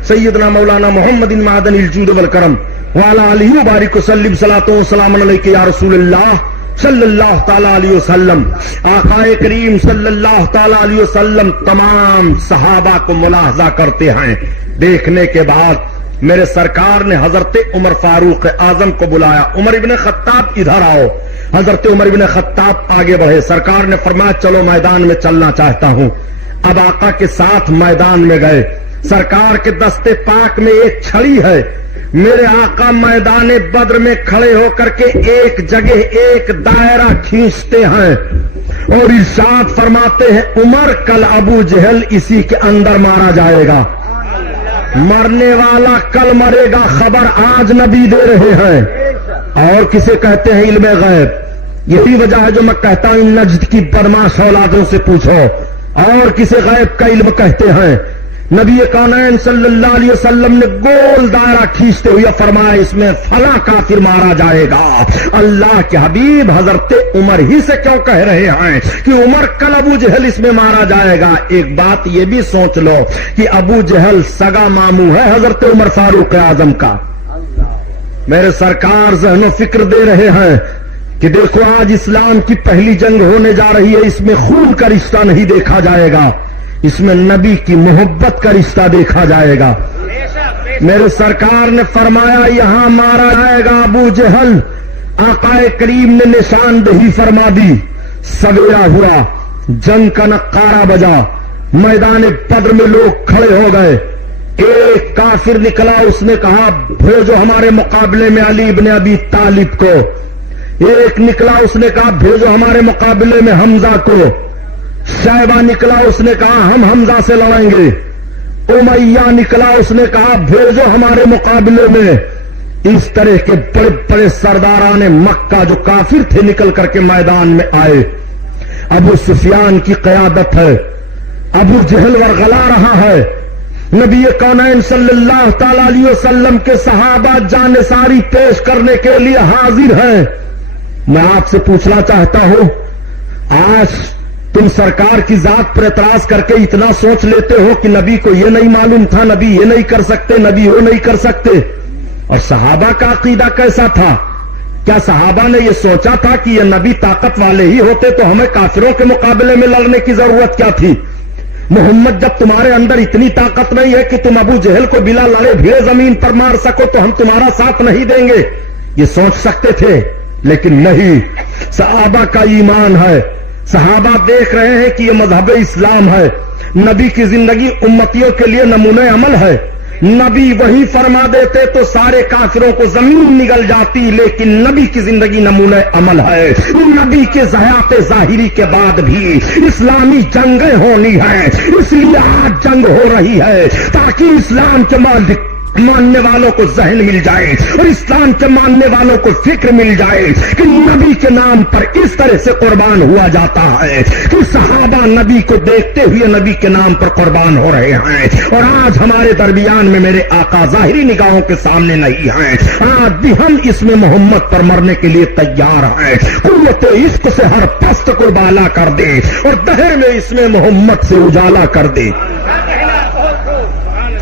سیدنا مولانا محمد معدن الجود والکرم وعلی آلہ وبارک وسلم صلاۃ و سلام علیک یا رسول اللہ صلی اللہ تعالی علیہ وسلم. آقا کریم صلی اللہ تعالی علیہ وسلم تمام صحابہ کو ملاحظہ کرتے ہیں. دیکھنے کے بعد میرے سرکار نے حضرت عمر فاروق اعظم کو بلایا. عمر ابن خطاب ادھر آؤ. حضرت عمر ابن خطاب آگے بڑھے. سرکار نے فرمایا چلو میدان میں چلنا چاہتا ہوں. اب آقا کے ساتھ میدان میں گئے. سرکار کے دستے پاک میں ایک چھڑی ہے. میرے آقا میدان بدر میں کھڑے ہو کر کے ایک جگہ ایک دائرہ کھینچتے ہیں اور ارشاد فرماتے ہیں عمر کل ابو جہل اسی کے اندر مارا جائے گا. مرنے والا کل مرے گا, خبر آج نبی دے رہے ہیں. اور کسے کہتے ہیں علم غیب. یہی وجہ ہے جو میں کہتا ہوں نجد کی بدماش اولادوں سے پوچھو. اور کسے غیب کا علم کہتے ہیں. نبی کونین صلی اللہ علیہ وسلم نے گول دائرہ کھینچتے ہوئے فرمایا اس میں فلاں کافر مارا جائے گا. اللہ کے حبیب حضرت عمر ہی سے کیوں کہہ رہے ہیں کہ عمر کل ابو جہل اس میں مارا جائے گا. ایک بات یہ بھی سوچ لو کہ ابو جہل سگا ماموں ہے حضرت عمر فاروق اعظم کا. میرے سرکار ذہن و فکر دے رہے ہیں کہ دیکھو آج اسلام کی پہلی جنگ ہونے جا رہی ہے. اس میں خون کا رشتہ نہیں دیکھا جائے گا, اس میں نبی کی محبت کا رشتہ دیکھا جائے گا. میرے سرکار نے فرمایا یہاں مارا جائے گا ابو جہل. آقا کریم نے نشاندہی فرما دی. سویرا ہوا, جنگ کا نقارہ بجا, میدان بدر میں لوگ کھڑے ہو گئے. ایک کافر نکلا, اس نے کہا بھیجو ہمارے مقابلے میں علی ابن ابی طالب کو. ایک نکلا اس نے کہا بھیجو ہمارے مقابلے میں حمزہ کو، شیبہ نکلا اس نے کہا ہم حمزہ سے لڑیں گے، امیہ نکلا اس نے کہا بھیجو ہمارے مقابلے میں۔ اس طرح کے بڑے بڑے سرداران مکہ جو کافر تھے نکل کر کے میدان میں آئے۔ ابو سفیان کی قیادت ہے، ابو جہل ورغلا رہا ہے، نبی کونین صلی اللہ تعالی علیہ وسلم کے صحابہ جانثاری پیش کرنے کے لیے حاضر ہیں۔ میں آپ سے پوچھنا چاہتا ہوں، آج تم سرکار کی ذات پر اعتراض کر کے اتنا سوچ لیتے ہو کہ نبی کو یہ نہیں معلوم تھا، نبی یہ نہیں کر سکتے، نبی وہ نہیں کر سکتے۔ اور صحابہ کا عقیدہ کیسا تھا؟ کیا صحابہ نے یہ سوچا تھا کہ یہ نبی طاقت والے ہی ہوتے تو ہمیں کافروں کے مقابلے میں لڑنے کی ضرورت کیا تھی؟ محمد جب تمہارے اندر اتنی طاقت نہیں ہے کہ تم ابو جہل کو بلا لڑے بھیڑے زمین پر مار سکو تو ہم تمہارا ساتھ نہیں دیں گے، یہ سوچ سکتے تھے، لیکن نہیں۔ صحابہ کا ایمان ہے، صحابہ دیکھ رہے ہیں کہ یہ مذہب اسلام ہے، نبی کی زندگی امتیوں کے لیے نمونہ عمل ہے، نبی وہی فرما دیتے تو سارے کافروں کو زمین نگل جاتی، لیکن نبی کی زندگی نمونہ عمل ہے۔ نبی کے حیات ظاہری کے بعد بھی اسلامی جنگیں ہونی ہیں، اس لیے آج جنگ ہو رہی ہے تاکہ اسلام کے ماننے والوں کو ذہن مل جائے اور اسلام کے ماننے والوں کو فکر مل جائے کہ نبی کے نام پر اس طرح سے قربان ہوا جاتا ہے کہ صحابہ نبی کو دیکھتے ہوئے نبی کے نام پر قربان ہو رہے ہیں، اور آج ہمارے درمیان میں میرے آقا ظاہری نگاہوں کے سامنے نہیں ہیں، آج بھی ہم اس میں محمد پر مرنے کے لیے تیار ہیں۔ قوت عشق سے ہر پست کو بالا کر دے اور دہر میں اس میں محمد سے اجالا کر دے۔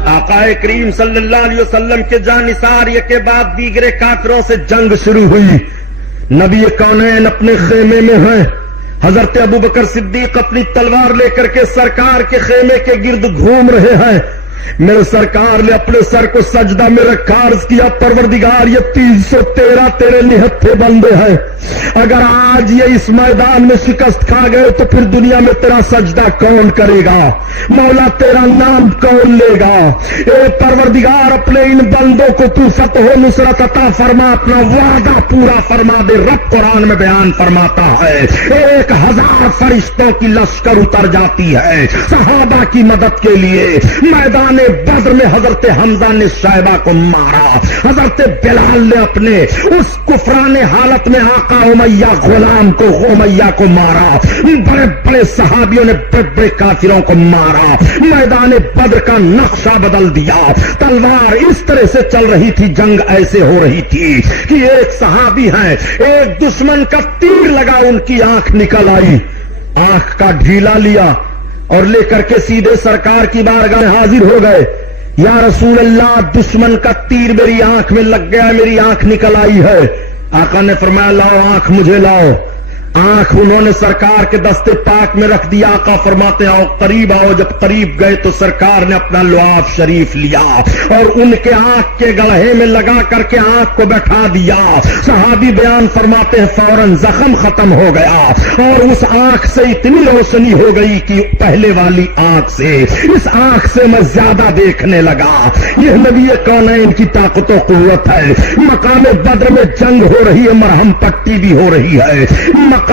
آقا کریم صلی اللہ علیہ وسلم کے جانثار کے بعد دیگر کافروں سے جنگ شروع ہوئی۔ نبی کونین اپنے خیمے میں ہیں، حضرت ابوبکر صدیق اپنی تلوار لے کر کے سرکار کے خیمے کے گرد گھوم رہے ہیں۔ میرے سرکار نے اپنے سر کو سجدہ میں رکھا، عرض کیا پروردگار یہ 313 تیرے نہتھے بندے ہیں، اگر آج یہ اس میدان میں شکست کھا گئے تو پھر دنیا میں تیرا سجدہ کون کرے گا؟ مولا تیرا نام کون لے گا؟ اے پروردگار اپنے ان بندوں کو تو فتح و نصرت عطا فرما، اپنا وعدہ پورا فرما دے۔ رب قرآن میں بیان فرماتا ہے 1000 فرشتوں کی لشکر اتر جاتی ہے صحابہ کی مدد کے لیے۔ میدان بدر میں حضرت حمزہ نے شیبہ کو مارا، حضرت بلال نے اپنے اس کفران حالت میں آقا امیہ غلام کو امیہ کو مارا، بڑے بڑے صحابیوں نے بڑے بڑے کافروں کو مارا۔ میدان بدر کا نقشہ بدل دیا، تلوار اس طرح سے چل رہی تھی، جنگ ایسے ہو رہی تھی کہ ایک صحابی ہیں، ایک دشمن کا تیر لگا ان کی آنکھ نکل آئی، آنکھ کا ڈھیلا لیا اور لے کر کے سیدھے سرکار کی بارگاہ میں حاضر ہو گئے۔ یا رسول اللہ دشمن کا تیر میری آنکھ میں لگ گیا، میری آنکھ نکل آئی ہے۔ آقا نے فرمایا لاؤ آنکھ مجھے لاؤ۔ آنکھ انہوں نے سرکار کے دستے پاک میں رکھ دیا۔ آقا فرماتے آؤ قریب آؤ، جب قریب گئے تو سرکار نے اپنا لعاب شریف لیا اور ان کے آنکھ کے گڑھے میں لگا کر کے آنکھ کو بیٹھا دیا۔ صحابی بیان فرماتے ہیں فوراً زخم ختم ہو گیا اور اس آنکھ سے اتنی روشنی ہو گئی کہ پہلے والی آنکھ سے اس آنکھ سے میں زیادہ دیکھنے لگا۔ یہ نبی کونین کی طاقت و قوت ہے۔ مقام بدر میں جنگ ہو رہی ہے، مرہم پٹی بھی ہو رہی ہے۔ مقام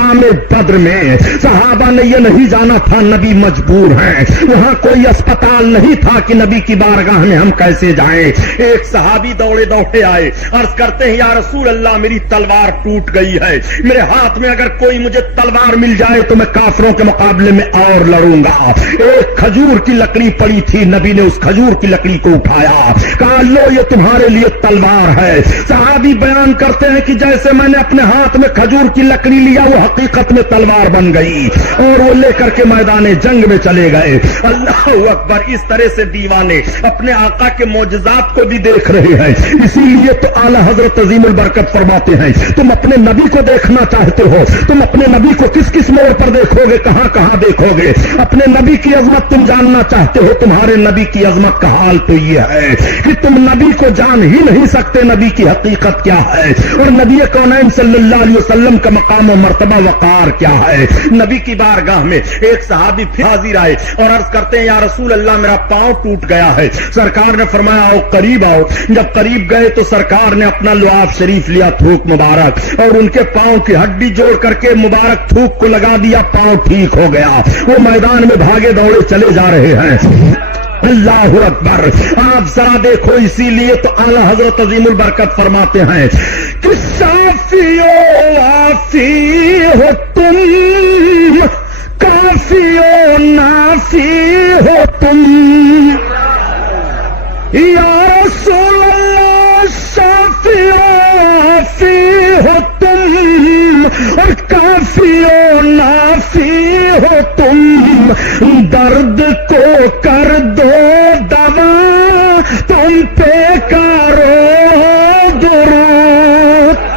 بدر میں صحابہ نے یہ نہیں جانا تھا نبی مجبور ہیں، وہاں کوئی اسپتال نہیں تھا کہ نبی کی بارگاہ میں ہم کیسے جائیں۔ ایک صحابی دوڑے دوڑے آئے، عرض کرتے ہیں یا رسول اللہ میری تلوار ٹوٹ گئی ہے، میرے ہاتھ میں اگر کوئی مجھے تلوار مل جائے تو میں کافروں کے مقابلے میں اور لڑوں گا۔ ایک کھجور کی لکڑی پڑی تھی، نبی نے اس کھجور کی لکڑی کو اٹھایا، کہا لو یہ تمہارے لیے تلوار ہے۔ صحابی بیان کرتے ہیں کہ جیسے میں نے اپنے ہاتھ میں کھجور کی لکڑی لیا وہ حقیقت میں تلوار بن گئی اور وہ لے کر کے میدان جنگ میں چلے گئے۔ اللہ اکبر! اس طرح سے دیوانے اپنے آقا کے معجزات کو بھی دیکھ رہے ہیں۔ اسی لیے تو اعلی حضرت عظیم البرکت فرماتے ہیں تم اپنے نبی کو دیکھنا چاہتے ہو، تم اپنے نبی کو کس کس موڑ پر دیکھو گے، کہاں کہاں دیکھو گے؟ اپنے نبی کی عظمت تم جاننا چاہتے ہو، تمہارے نبی کی عظمت کا حال تو یہ ہے کہ تم نبی کو جان ہی نہیں سکتے نبی کی حقیقت کیا ہے، اور نبی کونین صلی اللہ علیہ وسلم کا مقام و مرتبہ مرتبہ وقار کیا ہے. نبی کی بارگاہ میں ایک صحابی پھر حاضر آئے اور عرض کرتے ہیں یا رسول اللہ میرا پاؤں ٹوٹ گیا ہے. سرکار نے فرمایا آؤ قریب آؤ. جب قریب گئے تو سرکار نے اپنا لعاب شریف لیا, تھوک مبارک, اور ان کے پاؤں کی ہڈی جوڑ کر کے مبارک تھوک کو لگا دیا, پاؤں ٹھیک ہو گیا. وہ میدان میں بھاگے دوڑے چلے جا رہے ہیں. اللہ اکبر. آپ ذرا دیکھو, اسی لیے تو اعلیٰ حضرت عظیم البرکت فرماتے ہیں کہ شافی و عافی ہو تم, کافی و نافی ہو تم, یا رسول اللہ شافی و عافی ہو تم اور کافی و نافی ہو تم, درد کو کر دو دوا تم پہ کرو درود.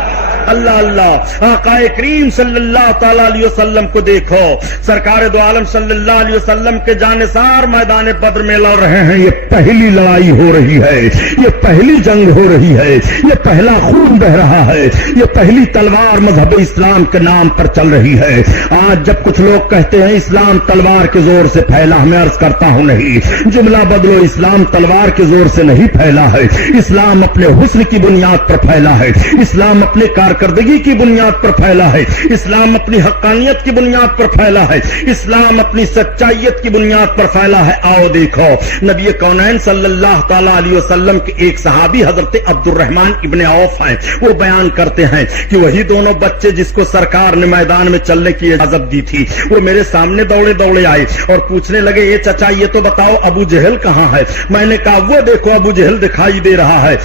اللہ اللہ. آقا کریم صلی اللہ تعالی علیہ وسلم کو دیکھو, سرکار دو عالم صلی اللہ علیہ وسلم کے جانثار میدان بدر میں لڑ رہے ہیں. یہ پہلی لڑائی ہو رہی ہے, یہ پہلی جنگ ہو رہی ہے, یہ پہلا خون بہ رہا ہے, یہ پہلی تلوار مذہب اسلام کے نام پر چل رہی ہے. آج جب کچھ لوگ کہتے ہیں اسلام تلوار کے زور سے پھیلا, میں عرض کرتا ہوں نہیں, جملہ بدلو. اسلام تلوار کے زور سے نہیں پھیلا ہے. اسلام اپنے حسن کی بنیاد پر پھیلا ہے. اسلام اپنے کارکردگی کی بنیاد پر پھیلا ہے. اسلام اپنی حقانیت کی بنیاد پر پھیلا ہے. اسلام اپنی سچائیت کی بنیاد پر پھیلا ہے. آؤ دیکھو, نبی کونین صلی اللہ تعالی علیہ وسلم کے ایک صحابی حضرت عبد الرحمن ابن عوف ہیں. وہ بیان کرتے ہیں کہ وہی دونوں بچے جس کو سرکار نے میدان میں چلنے کی اجازت دی تھی, وہ میرے سامنے دوڑے دوڑے آئے اور پوچھنے لگے یہ چچا یہ تو بتاؤ ابو جہل کہاں ہے. میں نے کہا وہ دیکھو ابو جہل دکھائی دے رہا ہے.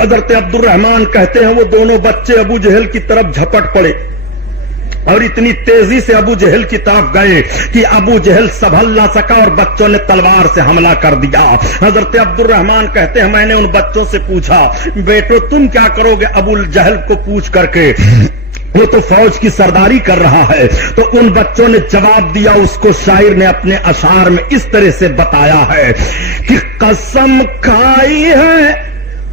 حضرت عبد الرحمن کہتے ہیں وہ دونوں بچے ابو جہل کی طرف جھپٹ پڑے اور اتنی تیزی سے ابو جہل کی طرف گئے کہ ابو جہل سنبھل نہ سکا اور بچوں نے تلوار سے حملہ کر دیا. حضرت عبد الرحمن کہتے ہیں میں نے ان بچوں سے پوچھا بیٹو تم کیا کرو گے ابو جہل کو پوچھ کر کے, وہ تو فوج کی سرداری کر رہا ہے. تو ان بچوں نے جواب دیا, اس کو شاعر نے اپنے اشعار میں اس طرح سے بتایا ہے کہ قسم کھائی ہے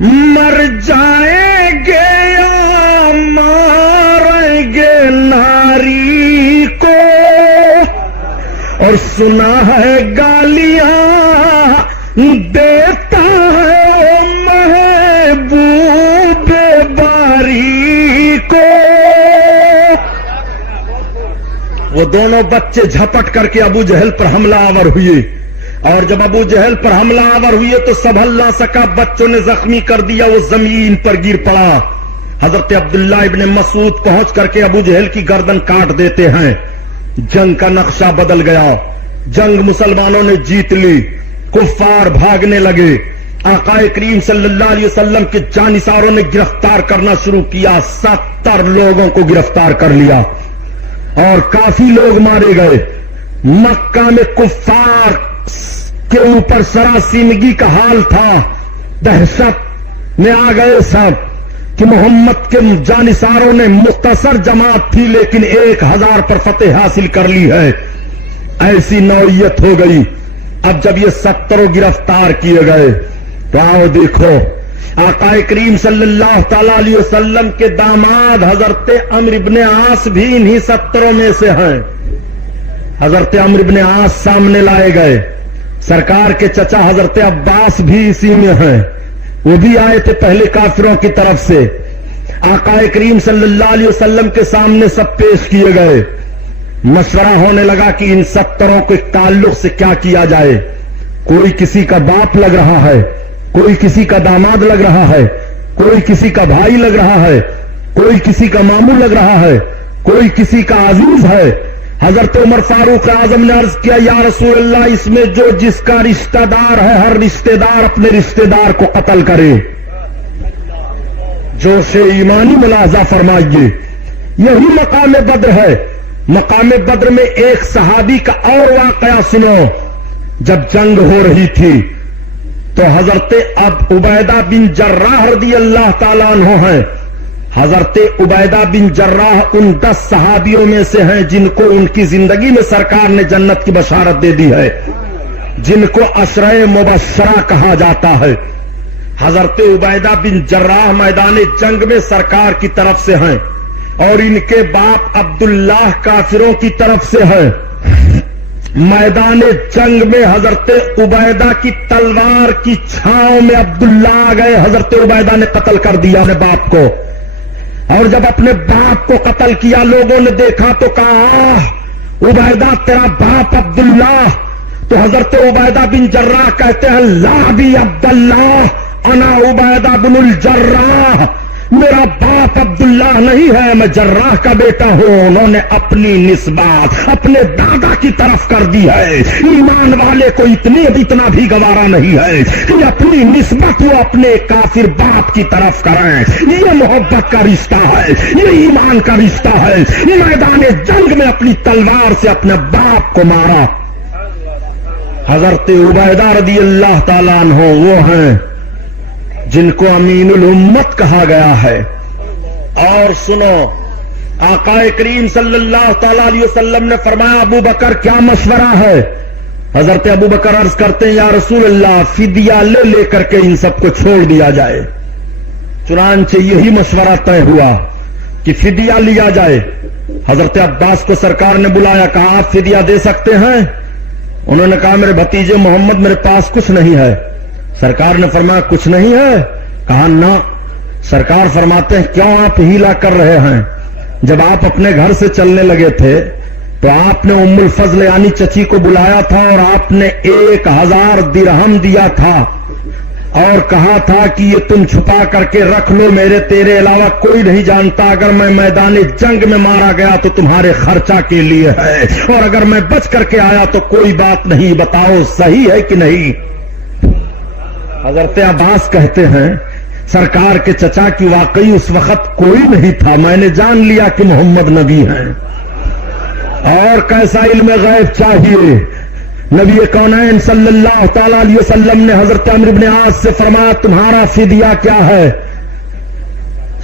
مر جائیں گے یا ماریں گے ناری کو, اور سنا ہے گالیاں دیتا ہے محبوب باری کو. وہ دونوں بچے جھپٹ کر کے ابو جہل پر حملہ آور ہوئے, اور جب ابو جہل پر حملہ آور ہوئے تو سنبھل نہ سکا, بچوں نے زخمی کر دیا, وہ زمین پر گر پڑا. حضرت عبداللہ ابن مسعود پہنچ کر کے ابو جہل کی گردن کاٹ دیتے ہیں. جنگ کا نقشہ بدل گیا, جنگ مسلمانوں نے جیت لی, کفار بھاگنے لگے. آقا کریم صلی اللہ علیہ وسلم کے جانثاروں نے گرفتار کرنا شروع کیا. 70 لوگوں کو گرفتار کر لیا اور کافی لوگ مارے گئے. مکہ میں کفار کے اوپر سراسیمگی کا حال تھا, دہشت میں آ گئے سب کہ محمد کے جانثاروں نے مختصر جماعت تھی لیکن 1000 پر فتح حاصل کر لی ہے. ایسی نوعیت ہو گئی. اب جب یہ 70 گرفتار کیے گئے تو آؤ دیکھو آقا کریم صلی اللہ تعالی علیہ وسلم کے داماد حضرت عمرو بن عاص بھی انہی 70 میں سے ہیں. حضرت عمرو بن عاص سامنے لائے گئے. سرکار کے چچا حضرت عباس بھی اسی میں ہیں, وہ بھی آئے تھے پہلے کافروں کی طرف سے. آقا کریم صلی اللہ علیہ وسلم کے سامنے سب پیش کیے گئے. مشورہ ہونے لگا کہ ان 70 کے تعلق سے کیا کیا جائے. کوئی کسی کا باپ لگ رہا ہے, کوئی کسی کا داماد لگ رہا ہے, کوئی کسی کا بھائی لگ رہا ہے, کوئی کسی کا ماموں لگ رہا ہے, کوئی کسی کا عزیز ہے. حضرت عمر فاروق اعظم نے عرض کیا یا رسول اللہ اس میں جو جس کا رشتہ دار ہے ہر رشتہ دار اپنے رشتہ دار کو قتل کرے. جوش ایمانی ملاحظہ فرمائیے, یہی مقام بدر ہے. مقام بدر میں ایک صحابی کا اور واقعہ سنو. جب جنگ ہو رہی تھی تو حضرت عبیدہ بن جراح رضی اللہ تعالیٰ عنہ ہیں. حضرت عبیدہ بن جراح ان 10 صحابیوں میں سے ہیں جن کو ان کی زندگی میں سرکار نے جنت کی بشارت دے دی ہے, جن کو عشرہ مبشرہ کہا جاتا ہے. حضرت عبیدہ بن جراح میدان جنگ میں سرکار کی طرف سے ہیں. اور ان کے باپ عبداللہ کافروں کی طرف سے ہے. میدان جنگ میں حضرت عبیدہ کی تلوار کی چھاؤں میں عبداللہ آ گئے. حضرت عبیدہ نے قتل کر دیا اپنے باپ کو. اور جب اپنے باپ کو قتل کیا لوگوں نے دیکھا تو کہا عبیدہ تیرا باپ عبداللہ. تو حضرت عبیدہ بن جراح کہتے ہیں لا بھی عبداللہ انا عبیدہ بن الجراح. میرا باپ عبداللہ نہیں ہے، میں جراح کا بیٹا ہوں. انہوں نے اپنی نسبت اپنے دادا کی طرف کر دی ہے. ایمان والے کو اتنا بھی گوارا نہیں ہے کہ اپنی نسبت وہ اپنے کافر باپ کی طرف کریں. یہ محبت کا رشتہ ہے، یہ ایمان کا رشتہ ہے. میدان جنگ میں اپنی تلوار سے اپنے باپ کو مارا. حضرت عبیدہ رضی اللہ تعالیٰ عنہ وہ ہیں جن کو امین الامت کہا گیا ہے. اور سنو، آقا کریم صلی اللہ تعالی علیہ وسلم نے فرمایا ابو بکر کیا مشورہ ہے؟ حضرت ابو بکر عرض کرتے ہیں یا رسول اللہ فدیہ لے کر کے ان سب کو چھوڑ دیا جائے. چنانچہ یہی مشورہ طے ہوا کہ فدیہ لیا جائے. حضرت عباس کو سرکار نے بلایا، کہا آپ فدیہ دے سکتے ہیں؟ انہوں نے کہا میرے بھتیجے محمد میرے پاس کچھ نہیں ہے. سرکار نے فرمایا کچھ نہیں ہے؟ کہا نہ. سرکار فرماتے ہیں کیوں آپ ہیلا کر رہے ہیں؟ جب آپ اپنے گھر سے چلنے لگے تھے تو آپ نے ام الفضل یعنی چچی کو بلایا تھا اور آپ نے 1000 درہم دیا تھا اور کہا تھا کہ یہ تم چھپا کر کے رکھ لو، میرے تیرے علاوہ کوئی نہیں جانتا. اگر میں میدان جنگ میں مارا گیا تو تمہارے خرچہ کے لیے ہے، اور اگر میں بچ کر کے آیا تو کوئی بات نہیں. بتاؤ صحیح ہے کہ نہیں؟ حضرت عباس کہتے ہیں سرکار کے چچا کی واقعی اس وقت کوئی نہیں تھا، میں نے جان لیا کہ محمد نبی ہیں. اور کیسا علم غیب چاہیے. نبی کونین صلی اللہ تعالی علیہ وسلم نے حضرت عمرو بن عاص سے فرمایا تمہارا فدیہ کیا ہے؟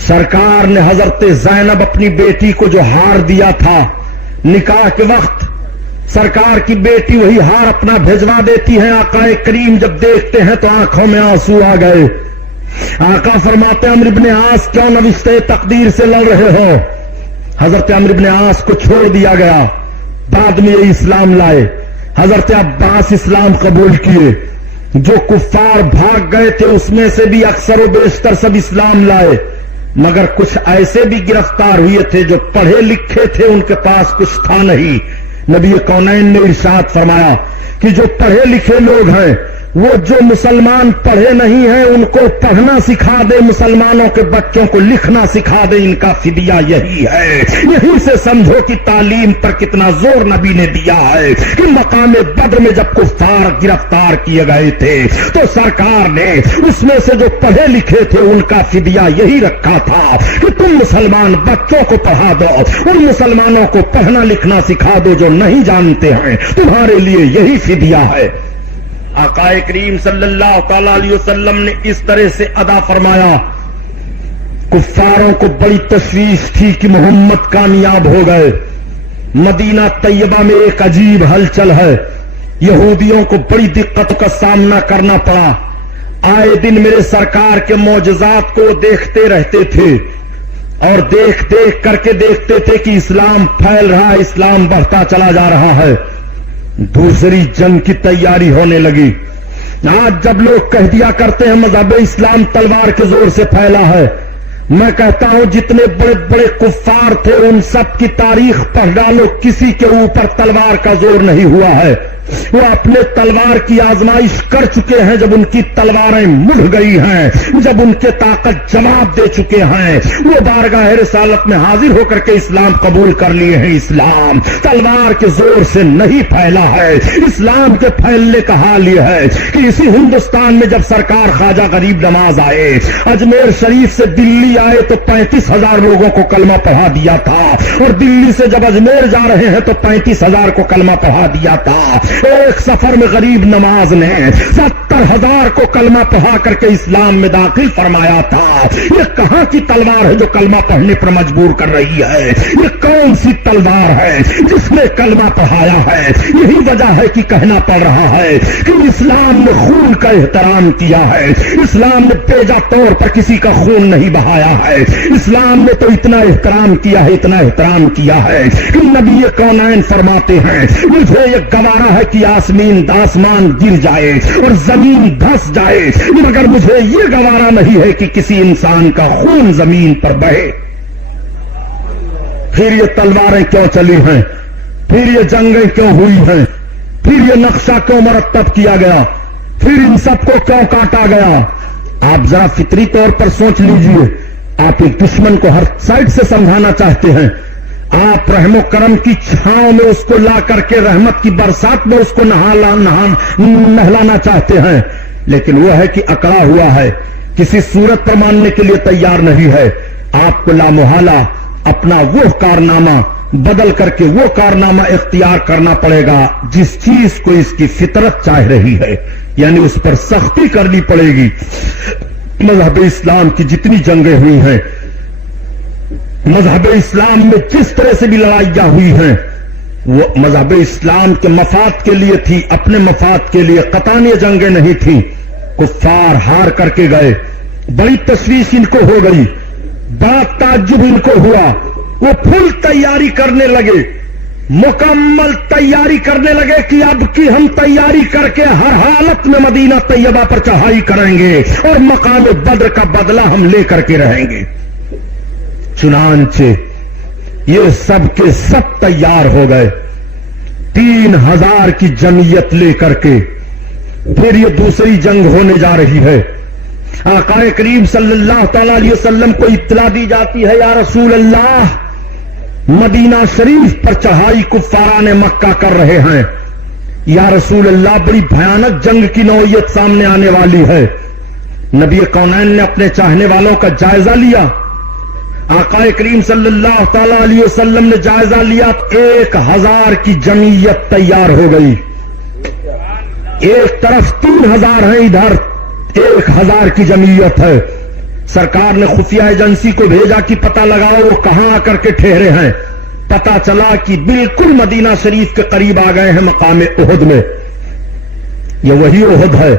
سرکار نے حضرت زینب اپنی بیٹی کو جو ہار دیا تھا نکاح کے وقت، سرکار کی بیٹی وہی ہار اپنا بھیجوا دیتی ہیں. آقا کریم جب دیکھتے ہیں تو آنکھوں میں آنسو آ گئے. آقا فرماتے عمرو بن عاص کیوں نوشتے تقدیر سے لڑ رہے ہو؟ حضرت عمرو بن عاص کو چھوڑ دیا گیا. بعد میں یہ اسلام لائے. حضرت عباس اسلام قبول کیے. جو کفار بھاگ گئے تھے اس میں سے بھی اکثر و بیشتر سب اسلام لائے، مگر کچھ ایسے بھی گرفتار ہوئے تھے جو پڑھے لکھے تھے، ان کے پاس کچھ تھا نہیں. نبی کونین نے ارشاد فرمایا کہ جو پڑھے لکھے لوگ ہیں وہ جو مسلمان پڑھے نہیں ہیں ان کو پڑھنا سکھا دے، مسلمانوں کے بچوں کو لکھنا سکھا دے. ان کا فدیہ یہی ہے. یہیں سے سمجھو کہ تعلیم پر کتنا زور نبی نے دیا ہے کہ مقام بدر میں جب کفار گرفتار کیے گئے تھے تو سرکار نے اس میں سے جو پڑھے لکھے تھے ان کا فدیہ یہی رکھا تھا کہ تم مسلمان بچوں کو پڑھا دو، ان مسلمانوں کو پڑھنا لکھنا سکھا دو جو نہیں جانتے ہیں، تمہارے لیے یہی فدیہ ہے. آقا کریم صلی اللہ تعالی علیہ وسلم نے اس طرح سے ادا فرمایا. کفاروں کو بڑی تشویش تھی کہ محمد کامیاب ہو گئے. مدینہ طیبہ میں ایک عجیب ہلچل ہے. یہودیوں کو بڑی دقتوں کا سامنا کرنا پڑا. آئے دن میرے سرکار کے معجزات کو دیکھتے رہتے تھے اور دیکھ کر کے دیکھتے تھے کہ اسلام پھیل رہا ہے، اسلام بڑھتا چلا جا رہا ہے. دوسری جنگ کی تیاری ہونے لگی. آج جب لوگ کہہ دیا کرتے ہیں مذہب اسلام تلوار کے زور سے پھیلا ہے، میں کہتا ہوں جتنے بڑے بڑے کفار تھے ان سب کی تاریخ پڑھ ڈالو، کسی کے اوپر تلوار کا زور نہیں ہوا ہے. وہ اپنے تلوار کی آزمائش کر چکے ہیں. جب ان کی تلواریں مڑ گئی ہیں، جب ان کے طاقت جواب دے چکے ہیں، وہ بارگاہ رسالت میں حاضر ہو کر کے اسلام قبول کر لیے ہیں. اسلام تلوار کے زور سے نہیں پھیلا ہے. اسلام کے پھیلنے کا حال یہ ہے کہ اسی ہندوستان میں جب سرکار خواجہ غریب نواز آئے، اجمیر شریف سے دلی آئے تو 35,000 لوگوں کو کلمہ پڑھا دیا تھا، اور دلی سے جب اجمیر جا رہے ہیں تو 35,000 کو کلمہ پڑھا دیا تھا. ایک سفر میں غریب نواز نے 70,000 کو کلمہ پڑھا کر کے اسلام میں داخل فرمایا تھا. یہ کہاں کی تلوار ہے جو کلمہ پڑھنے پر مجبور کر رہی ہے؟ یہ کون سی تلوار ہے جس نے کلمہ پڑھایا ہے؟ یہی وجہ ہے کہ کہنا پڑ رہا ہے کہ اسلام نے خون کا احترام کیا ہے. اسلام نے بیجا طور پر کسی کا خون نہیں بہایا کیا ہے. اسلام نے تو اتنا احترام کیا ہے, اتنا احترام کیا ہے کہ نبی کونین فرماتے ہیں مجھے یہ گوارا ہے کہ آسمان گر جائے اور زمین دھس جائے, مگر مجھے یہ گوارا نہیں ہے کہ کسی انسان کا خون زمین پر بہے. پھر یہ تلواریں کیوں چلی ہیں, پھر یہ جنگیں کیوں ہوئی ہیں, پھر یہ نقشہ کیوں مرتب کیا گیا, پھر ان سب کو کیوں کاٹا گیا؟ آپ ذرا فطری طور پر سوچ لیجئے. آپ ایک دشمن کو ہر سائڈ سے سمجھانا چاہتے ہیں, آپ رحم و کرم کی چھاؤں میں اس کو لا کر کے رحمت کی برسات میں اس کو نہلانا چاہتے ہیں, لیکن وہ ہے کہ اکڑا ہوا ہے, کسی صورت پر ماننے کے لیے تیار نہیں ہے. آپ کو لامحالہ اپنا وہ کارنامہ بدل کر کے وہ کارنامہ اختیار کرنا پڑے گا جس چیز کو اس کی فطرت چاہ رہی ہے, یعنی اس پر سختی کرنی پڑے گی. مذہب اسلام کی جتنی جنگیں ہوئی ہیں, مذہب اسلام میں جس طرح سے بھی لڑائیاں ہوئی ہیں, وہ مذہب اسلام کے مفاد کے لیے تھی, اپنے مفاد کے لیے. قطعاً یہ جنگیں نہیں تھیں. کفار ہار کر کے گئے, بڑی تشویش ان کو ہو گئی, بڑا تعجب ان کو ہوا. وہ پھل تیاری کرنے لگے, مکمل تیاری کرنے لگے کہ اب کی ہم تیاری کر کے ہر حالت میں مدینہ طیبہ پر چڑھائی کریں گے اور مقام بدر کا بدلہ ہم لے کر کے رہیں گے. چنانچہ یہ سب کے سب تیار ہو گئے, 3000 کی جمعیت لے کر کے. پھر یہ دوسری جنگ ہونے جا رہی ہے. آقا کریم صلی اللہ تعالی علیہ وسلم کو اطلاع دی جاتی ہے, یا رسول اللہ مدینہ شریف پر چڑھائی کفاران مکہ کر رہے ہیں. یا رسول اللہ بڑی بھیانک جنگ کی نوعیت سامنے آنے والی ہے. نبی کونین نے اپنے چاہنے والوں کا جائزہ لیا. آقا کریم صلی اللہ تعالی علیہ وسلم نے جائزہ لیا, 1000 کی جمعیت تیار ہو گئی. ایک طرف 3000 ہیں, ادھر 1000 کی جمعیت ہے. سرکار نے خفیہ ایجنسی کو بھیجا کہ پتہ لگاؤ وہ کہاں آ کر کے ٹھہرے ہیں. پتہ چلا کہ بالکل مدینہ شریف کے قریب آ گئے ہیں, مقام احد میں. یہ وہی احد ہے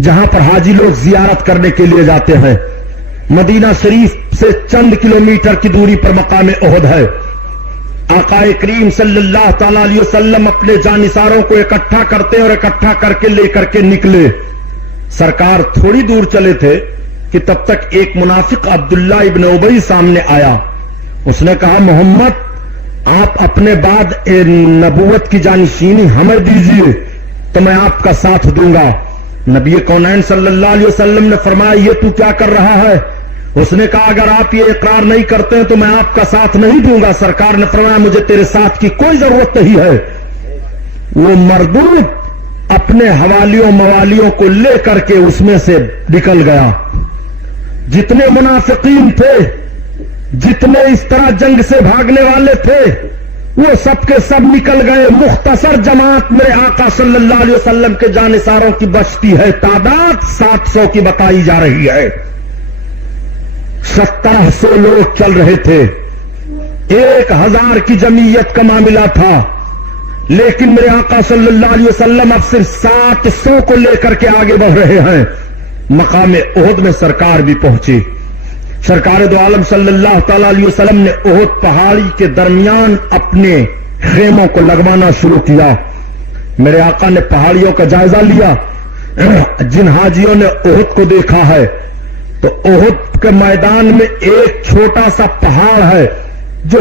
جہاں پر حاجی لوگ زیارت کرنے کے لیے جاتے ہیں. مدینہ شریف سے چند کلومیٹر کی دوری پر مقام احد ہے. آقا کریم صلی اللہ تعالی علیہ وسلم اپنے جانثاروں کو اکٹھا کرتے اور اکٹھا کر کے لے کر کے نکلے. سرکار تھوڑی دور چلے تھے کہ تب تک ایک منافق عبداللہ ابن ابی سامنے آیا. اس نے کہا, محمد آپ اپنے بعد نبوت کی جانشینی ہمیں دیجیے تو میں آپ کا ساتھ دوں گا. نبی کونین صلی اللہ علیہ وسلم نے فرمایا, یہ تو کیا کر رہا ہے؟ اس نے کہا, اگر آپ یہ اقرار نہیں کرتے ہیں تو میں آپ کا ساتھ نہیں دوں گا. سرکار نے فرمایا, مجھے تیرے ساتھ کی کوئی ضرورت نہیں ہے. وہ مردود اپنے حوالیوں موالیوں کو لے کر کے اس میں سے نکل گیا. جتنے منافقین تھے, جتنے اس طرح جنگ سے بھاگنے والے تھے, وہ سب کے سب نکل گئے. مختصر جماعت میرے آقا صلی اللہ علیہ وسلم کے جانثاروں کی بچتی ہے. تعداد 700 کی بتائی جا رہی ہے. 1700 لوگ چل رہے تھے. 1000 کی جمعیت کا معاملہ تھا, لیکن میرے آقا صلی اللہ علیہ وسلم اب صرف 700 کو لے کر کے آگے بڑھ رہے ہیں. مقام احد میں سرکار بھی پہنچی. سرکار دو عالم صلی اللہ تعالی علیہ وسلم نے احد پہاڑی کے درمیان اپنے خیموں کو لگوانا شروع کیا. میرے آقا نے پہاڑیوں کا جائزہ لیا. جن حاجیوں نے احد کو دیکھا ہے تو احد کے میدان میں ایک چھوٹا سا پہاڑ ہے جو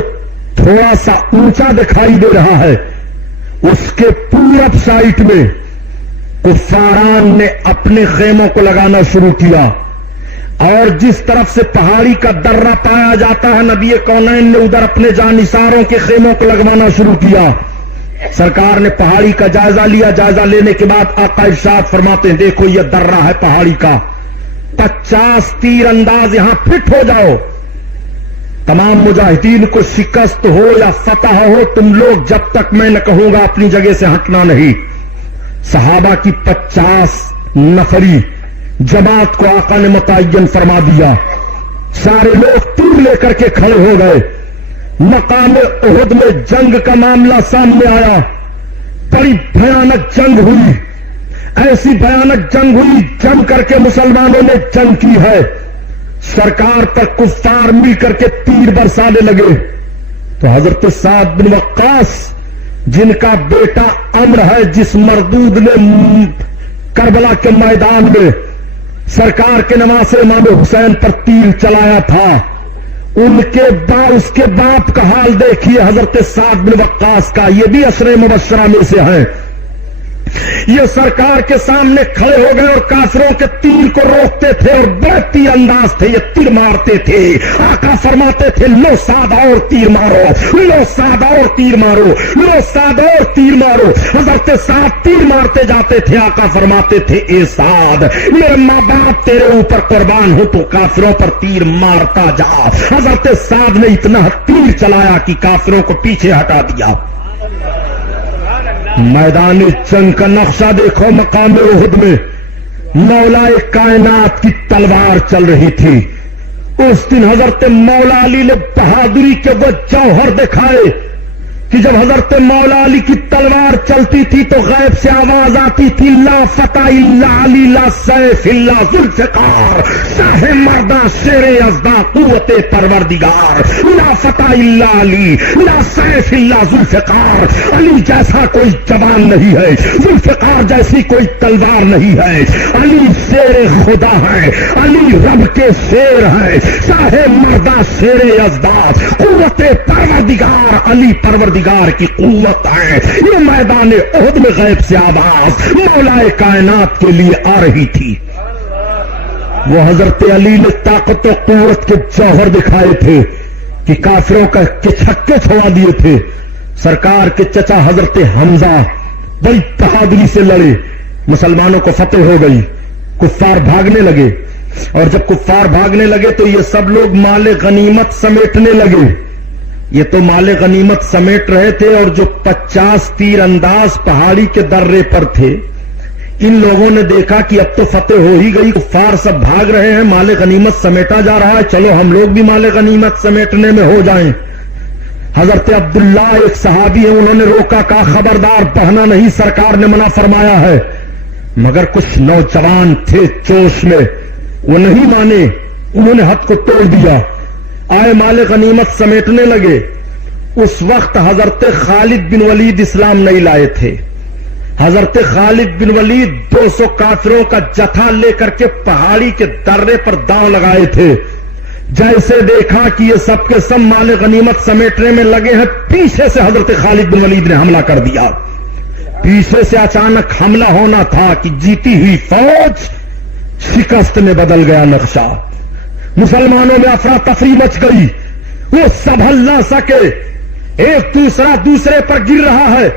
تھوڑا سا اونچا دکھائی دے رہا ہے. اس کے پورب سائٹ میں کفاران نے اپنے خیموں کو لگانا شروع کیا, اور جس طرف سے پہاڑی کا درہ پایا جاتا ہے نبی کونین نے ادھر اپنے جانثاروں کے خیموں کو لگوانا شروع کیا. سرکار نے پہاڑی کا جائزہ لیا. جائزہ لینے کے بعد آقا ارشاد فرماتے ہیں, دیکھو یہ درہ ہے پہاڑی کا, 50 تیر انداز یہاں فٹ ہو جاؤ. تمام مجاہدین کو شکست ہو یا فتح ہو, تم لوگ جب تک میں نہ کہوں گا اپنی جگہ سے ہٹنا نہیں. صحابہ کی 50 نفری جماعت کو آقا نے متعین فرما دیا. سارے لوگ تیر لے کر کے کھڑے ہو گئے. مقام احد میں جنگ کا معاملہ سامنے آیا. بڑی بھیانک جنگ ہوئی. ایسی بھیانک جنگ ہوئی, جم کر کے مسلمانوں نے جنگ کی ہے. سرکار پر کفار مل کر کے تیر برسانے لگے تو حضرت سعد بن وقاص جن کا بیٹا عمرو ہے، جس مردود نے کربلا کے میدان میں سرکار کے نواسے امام حسین پر تیر چلایا تھا، اس کے باپ کا حال دیکھیے حضرت سعد بن وقاص کا، یہ بھی عشرہ مبشرہ میں سے ہیں۔ یہ سرکار کے سامنے کھڑے ہو گئے اور کافروں کے تیر کو روکتے تھے اور بڑے تیر انداز تھے، یہ تیر مارتے تھے۔ آقا فرماتے تھے لو سعد اور تیر مارو، لو سعد اور تیر مارو، لو سعد اور تیر مارو۔ حضرت سعد تیر مارتے جاتے تھے، آقا فرماتے تھے اے سعد میرے ماں باپ تیرے اوپر قربان ہو تو کافروں پر تیر مارتا جا۔ حضرت سعد نے اتنا تیر چلایا کہ کافروں کو پیچھے ہٹا دیا۔ میدان جنگ کا نقشہ دیکھو، مقام احد میں مولا کائنات کی تلوار چل رہی تھی۔ اس دن حضرت مولا علی نے بہادری کے وہ جوہر دکھائے کہ جب حضرت مولا علی کی تلوار چلتی تھی تو غیب سے آواز آتی تھی لا فتح الا علی لا سیف الا ذوالفقار، شاہ مردہ شیر یزداں قوت پروردگار، لا فتح الا علی لا سیف الا ذوالفقار۔ علی جیسا کوئی جوان نہیں ہے، ذوالفقار جیسی کوئی تلوار نہیں ہے۔ علی شیر خدا ہے، علی رب کے شیر ہے، شاہ مردہ شیر یزداں قوت پروردگار، علی پروردگار کی قوت ہے۔ یہ میدان احد میں غیب سے آواز مولا کائنات کے لیے آ رہی تھی۔ وہ حضرت علی نے طاقت و قوت کے جوہر دکھائے تھے کہ کافروں کا چھکے چھوڑا دیے تھے۔ سرکار کے چچا حضرت حمزہ بڑی بہادری سے لڑے، مسلمانوں کو فتح ہو گئی، کفار بھاگنے لگے، اور جب کفار بھاگنے لگے تو یہ سب لوگ مال غنیمت سمیٹنے لگے۔ یہ تو مال غنیمت سمیٹ رہے تھے اور جو 50 تیر انداز پہاڑی کے درے پر تھے، ان لوگوں نے دیکھا کہ اب تو فتح ہو ہی گئی، کفار سب بھاگ رہے ہیں، مال غنیمت سمیٹا جا رہا ہے، چلو ہم لوگ بھی مال غنیمت سمیٹنے میں ہو جائیں۔ حضرت عبداللہ ایک صحابی ہیں، انہوں نے روکا، کہا خبردار بہنا نہیں، سرکار نے منع فرمایا ہے۔ مگر کچھ نوجوان تھے جوش میں، وہ نہیں مانے، انہوں نے حد کو توڑ دیا، آئے مال غنیمت سمیٹنے لگے۔ اس وقت حضرت خالد بن ولید اسلام نہیں لائے تھے۔ حضرت خالد بن ولید 200 کافروں کا جتھا لے کر کے پہاڑی کے درے پر داؤ لگائے تھے۔ جیسے دیکھا کہ یہ سب کے سب مال غنیمت سمیٹنے میں لگے ہیں، پیچھے سے حضرت خالد بن ولید نے حملہ کر دیا۔ پیچھے سے اچانک حملہ ہونا تھا کہ جیتی ہوئی فوج شکست میں بدل گیا نقشہ۔ مسلمانوں میں افراتفری مچ گئی، وہ سنبھل نہ سکے، ایک دوسرا دوسرے پر گر رہا ہے۔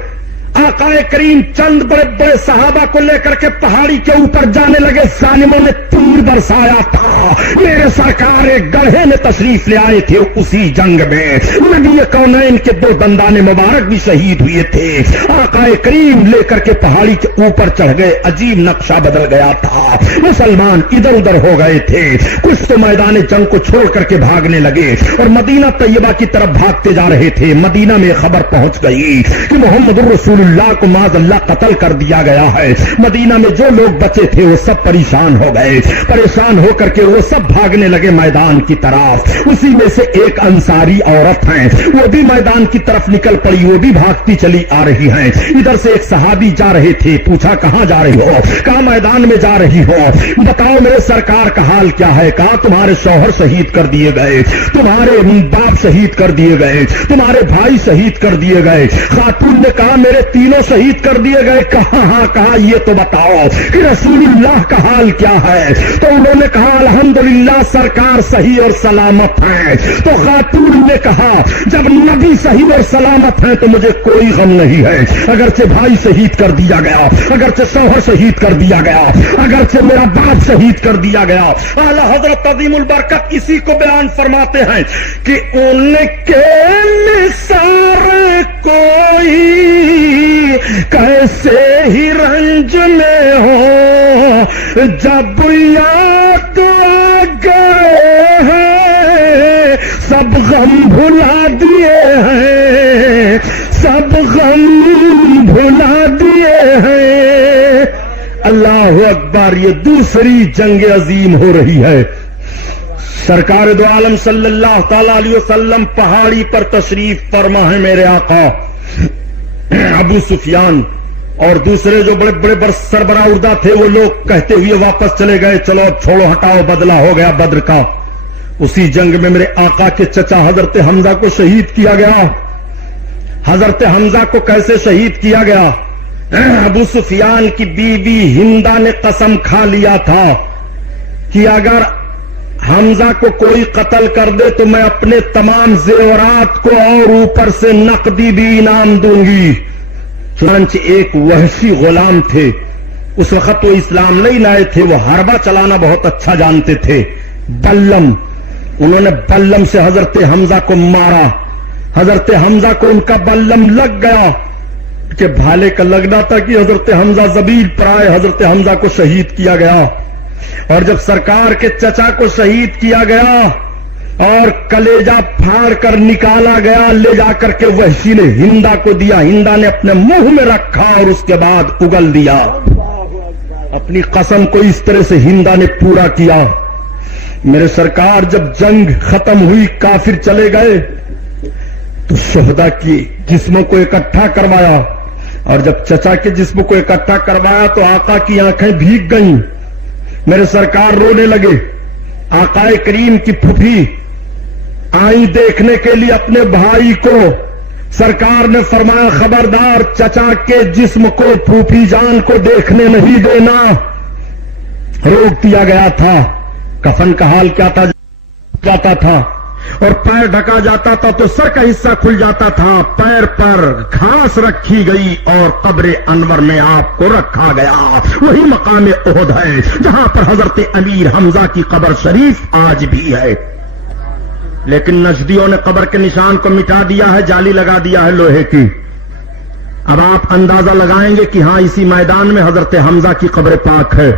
آقا کریم چند بڑے بڑے صحابہ کو لے کر کے پہاڑی کے اوپر جانے لگے، ظالموں نے تیر برسایا تھا۔ میرے سرکار ایک گڑھے میں تشریف لے آئے تھے، اسی جنگ میں نبی کونین کے 2 دندان مبارک بھی شہید ہوئے تھے۔ آقا کریم لے کر کے پہاڑی کے اوپر چڑھ گئے، عجیب نقشہ بدل گیا تھا، مسلمان ادھر ادھر ہو گئے تھے، کچھ تو میدان جنگ کو چھوڑ کر کے بھاگنے لگے اور مدینہ طیبہ کی طرف بھاگتے جا رہے تھے۔ مدینہ میں خبر پہنچ گئی کہ محمد رسول اللہ کو معاذ اللہ قتل کر دیا گیا ہے۔ مدینہ میں جو لوگ بچے تھے وہ سب پریشان ہو گئے، پریشان ہو کر کے وہ سب بھاگنے لگے میدان کی طرف۔ اسی میں سے ایک انصاری عورت ہیں، وہ بھی میدان کی طرف نکل پڑی، وہ بھی بھاگتی چلی آ رہی ہیں۔ ادھر سے ایک صحابی جا رہے تھے، پوچھا کہاں جا رہی ہو؟ کہا میدان میں جا رہی ہو۔ بتاؤ میرے سرکار کا حال کیا ہے؟ کہا تمہارے شوہر شہید کر دیے گئے، تمہارے باپ شہید کر دیے گئے، تمہارے بھائی شہید کر دیے گئے۔ خاتون نے کہا میرے تینوں شہید کر دیے گئے۔ کہا ہاں، کہا یہ تو بتاؤ کہ رسول اللہ کا حال کیا ہے؟ تو انہوں نے کہا الحمدللہ سرکار صحیح اور سلامت ہیں۔ تو خاتون نے کہا جب نبی صحیح اور سلامت ہیں تو مجھے کوئی غم نہیں ہے، اگرچہ بھائی شہید کر دیا گیا، اگرچہ شوہر شہید کر دیا گیا، اگرچہ میرا باپ شہید کر دیا گیا۔ اعلیٰ حضرت عظیم البرکت اسی کو بیان فرماتے ہیں کہ ان کے نثار کوئی کیسے ہی رنج میں ہو، جب یاد آ گئے ہیں سب غم بھلا دیے ہیں، سب غم بھلا دیے ہیں۔ اللہ اکبر، یہ دوسری جنگ عظیم ہو رہی ہے۔ سرکار دو عالم صلی اللہ تعالی علیہ وسلم پہاڑی پر تشریف فرما ہے میرے آقا. ابو سفیان اور دوسرے جو بڑے بڑے سربراہ اردہ تھے وہ لوگ کہتے ہوئے واپس چلے گئے چلو چھوڑو ہٹاؤ بدلہ ہو گیا بدر کا. اسی جنگ میں میرے آقا کے چچا حضرت حمزہ کو شہید کیا گیا. حضرت حمزہ کو کیسے شہید کیا گیا؟ ابو سفیان کی بیوی ہندا نے قسم کھا لیا تھا کہ اگر حمزہ کو کوئی قتل کر دے تو میں اپنے تمام زیورات کو اور اوپر سے نقدی بھی انعام دوں گی. چنانچہ ایک وحشی غلام تھے، اس وقت وہ اسلام نہیں لائے تھے، وہ حربہ چلانا بہت اچھا جانتے تھے. بلم، انہوں نے بلم سے حضرت حمزہ کو مارا. حضرت حمزہ کو ان کا بلم لگ گیا کہ بھالے کا لگنا تھا کہ حضرت حمزہ زمین پر آئے. حضرت حمزہ کو شہید کیا گیا. اور جب سرکار کے چچا کو شہید کیا گیا اور کلیجہ پھاڑ کر نکالا گیا، لے جا کر کے وحشی نے ہندا کو دیا. ہندا نے اپنے منہ میں رکھا اور اس کے بعد اگل دیا. اپنی قسم کو اس طرح سے ہندا نے پورا کیا. میرے سرکار جب جنگ ختم ہوئی کافر چلے گئے تو شہداء کی جسموں کو اکٹھا کروایا، اور جب چچا کے جسم کو اکٹھا کروایا تو آقا کی آنکھیں بھیگ گئیں. میرے سرکار رونے لگے. آقا کریم کی پھوپھی آئی دیکھنے کے لیے اپنے بھائی کو. سرکار نے فرمایا خبردار چچا کے جسم کو پھوپھی جان کو دیکھنے نہیں دینا. روک دیا گیا تھا. کفن کا حال کیا تھا جاتا تھا اور پیر ڈھکا جاتا تھا تو سر کا حصہ کھل جاتا تھا. پیر پر گھاس رکھی گئی اور قبر انور میں آپ کو رکھا گیا. وہی مقام احد ہے جہاں پر حضرت امیر حمزہ کی قبر شریف آج بھی ہے. لیکن نجدیوں نے قبر کے نشان کو مٹا دیا ہے، جالی لگا دیا ہے لوہے کی. اب آپ اندازہ لگائیں گے کہ ہاں اسی میدان میں حضرت حمزہ کی قبر پاک ہے.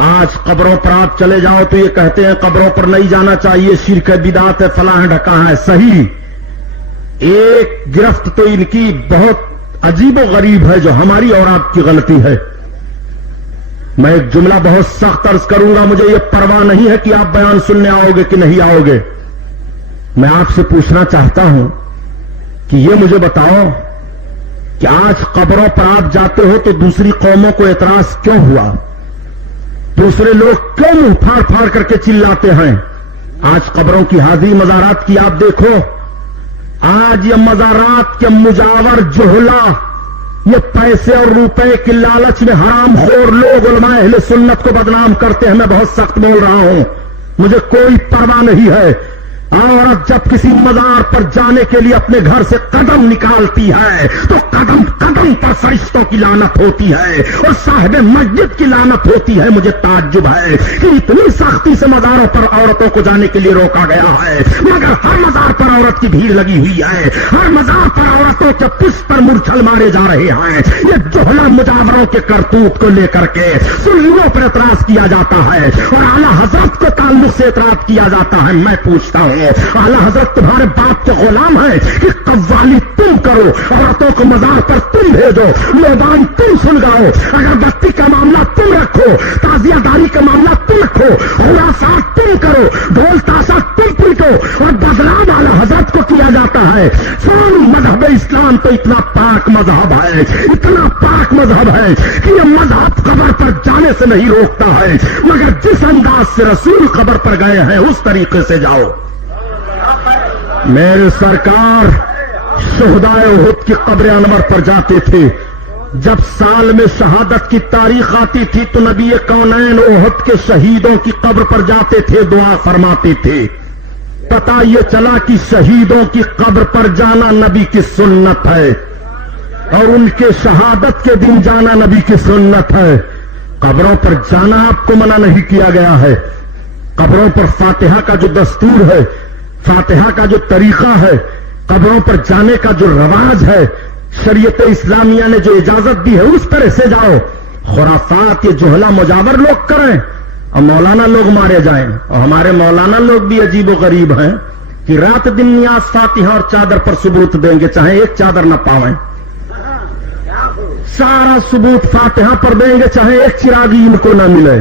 آج قبروں پر آپ چلے جاؤ تو یہ کہتے ہیں قبروں پر نہیں جانا چاہیے، شرک ہے، بدعت ہے، فلاں ڈھکا ہے. صحیح، ایک گرفت تو ان کی بہت عجیب و غریب ہے جو ہماری اور آپ کی غلطی ہے. میں ایک جملہ بہت سخت عرض کروں گا، مجھے یہ پرواہ نہیں ہے کہ آپ بیان سننے آؤ گے کہ نہیں آؤ گے. میں آپ سے پوچھنا چاہتا ہوں کہ یہ مجھے بتاؤ کہ آج قبروں پر آپ جاتے ہو تو دوسری قوموں کو اعتراض کیوں ہوا؟ دوسرے لوگ کیوں منہ پھاڑ پھاڑ کر کے چلاتے ہیں؟ آج قبروں کی حاضری مزارات کی آپ دیکھو. آج یہ مزارات کے مجاور جہلا، یہ پیسے اور روپے کی لالچ میں حرام خور لوگ علماء اہل سنت کو بدنام کرتے ہیں. میں بہت سخت بول رہا ہوں، مجھے کوئی پرواہ نہیں ہے. عورت جب کسی مزار پر جانے کے لیے اپنے گھر سے قدم نکالتی ہے تو قدم قدم پر فرشتوں کی لعنت ہوتی ہے اور صاحب مسجد کی لعنت ہوتی ہے. مجھے تعجب ہے کہ اتنی سختی سے مزاروں پر عورتوں کو جانے کے لیے روکا گیا ہے، مگر ہر مزار پر عورت کی بھیڑ لگی ہوئی ہے. ہر مزار پر عورتوں کے پشت پر مورچھل مارے جا رہے ہیں. یہ جوہلا مجاوروں کے کرتوت کو لے کر کے سنیوں پر اعتراض کیا جاتا ہے اور اعلیٰ حضرت کو تعلق سے اعتراض کیا جاتا ہے. میں پوچھتا ہوں اعلیٰ حضرت تمہارے باپ کے غلام ہیں کہ قوالی تم کرو، عورتوں کو مزار پر تم بھیجو، میدان تم سلگاؤ، اگربتی کا معاملہ تم رکھو، تعزیہ داری کا معاملہ تم رکھو، خرافات تم کرو، ڈھول تاشا تم پیٹو، اور بدنام اعلیٰ حضرت کو کیا جاتا ہے. سن مذہب اسلام تو اتنا پاک مذہب ہے، اتنا پاک مذہب ہے کہ یہ مذہب قبر پر جانے سے نہیں روکتا ہے، مگر جس انداز سے رسول قبر پر گئے ہیں اس طریقے سے جاؤ. میرے سرکار شہدائے احد کی قبر انور پر جاتے تھے. جب سال میں شہادت کی تاریخ آتی تھی تو نبی کونین احد کے شہیدوں کی قبر پر جاتے تھے، دعا فرماتے تھے. پتہ یہ چلا کہ شہیدوں کی قبر پر جانا نبی کی سنت ہے اور ان کے شہادت کے دن جانا نبی کی سنت ہے. قبروں پر جانا آپ کو منع نہیں کیا گیا ہے. قبروں پر فاتحہ کا جو دستور ہے، فاتحہ کا جو طریقہ ہے، قبروں پر جانے کا جو رواج ہے، شریعت اسلامیہ نے جو اجازت دی ہے اس طرح سے جاؤ. خرافات یہ جوہلا مجاور لوگ کریں اور مولانا لوگ مارے جائیں. اور ہمارے مولانا لوگ بھی عجیب و غریب ہیں کہ رات دن نیاز فاتحہ اور چادر پر ثبوت دیں گے چاہے ایک چادر نہ پاویں. سارا ثبوت فاتحہ پر دیں گے چاہے ایک چراغی ان کو نہ ملے.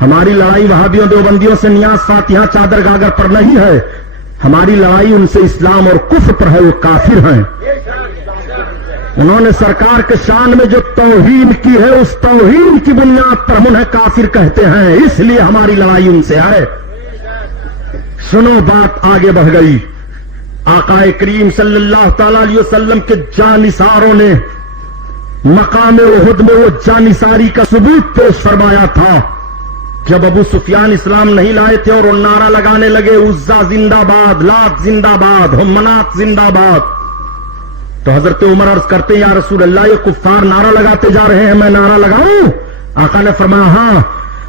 ہماری لڑائی وہابیوں دیوبندیوں سے نیاز فاتحہ چادر گاگر پر نہیں ہے، ہماری لڑائی ان سے اسلام اور کفر پر ہے، وہ کافر ہیں۔ انہوں نے سرکار کے شان میں جو توہین کی ہے اس توہین کی بنیاد پر ہم انہیں کافر کہتے ہیں، اس لیے ہماری لڑائی ان سے ہے۔ سنو، بات آگے بڑھ گئی۔ آقا کریم صلی اللہ تعالی علیہ وسلم کے جانثاروں نے مقام احد میں وہ جانثاری کا ثبوت پیش فرمایا تھا۔ جب ابو سفیان اسلام نہیں لائے تھے اور وہ نعرہ لگانے لگے عزا زندہ باد، لات زندہ باد، منات زندہ باد، تو حضرت عمر عرض کرتے ہیں یا رسول اللہ یہ کفار نعرہ لگاتے جا رہے ہیں، میں نعرہ لگاؤں؟ آقا نے فرمایا ہاں۔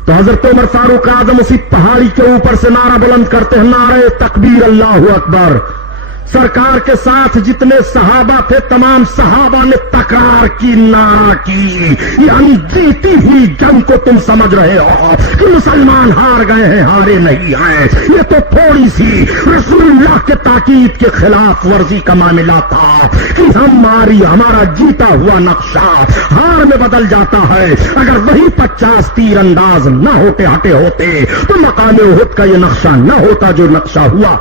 تو حضرت عمر فاروق اعظم اسی پہاڑی کے اوپر سے نعرہ بلند کرتے ہیں، نعرہ تکبیر، اللہ اکبر۔ سرکار کے ساتھ جتنے صحابہ تھے تمام صحابہ نے تکرار کی، نعرہ کی، یعنی جیتی ہوئی جنگ کو تم سمجھ رہے ہو کہ مسلمان ہار گئے ہیں، ہارے نہیں ہیں، یہ تو تھوڑی سی رسول اللہ کے تاکید کے خلاف ورزی کا معاملہ تھا کہ ہمارا جیتا ہوا نقشہ ہار میں بدل جاتا ہے۔ اگر وہی 50 تیر انداز نہ ہوتے ہٹے ہوتے تو مقام احد کا یہ نقشہ نہ ہوتا جو نقشہ ہوا۔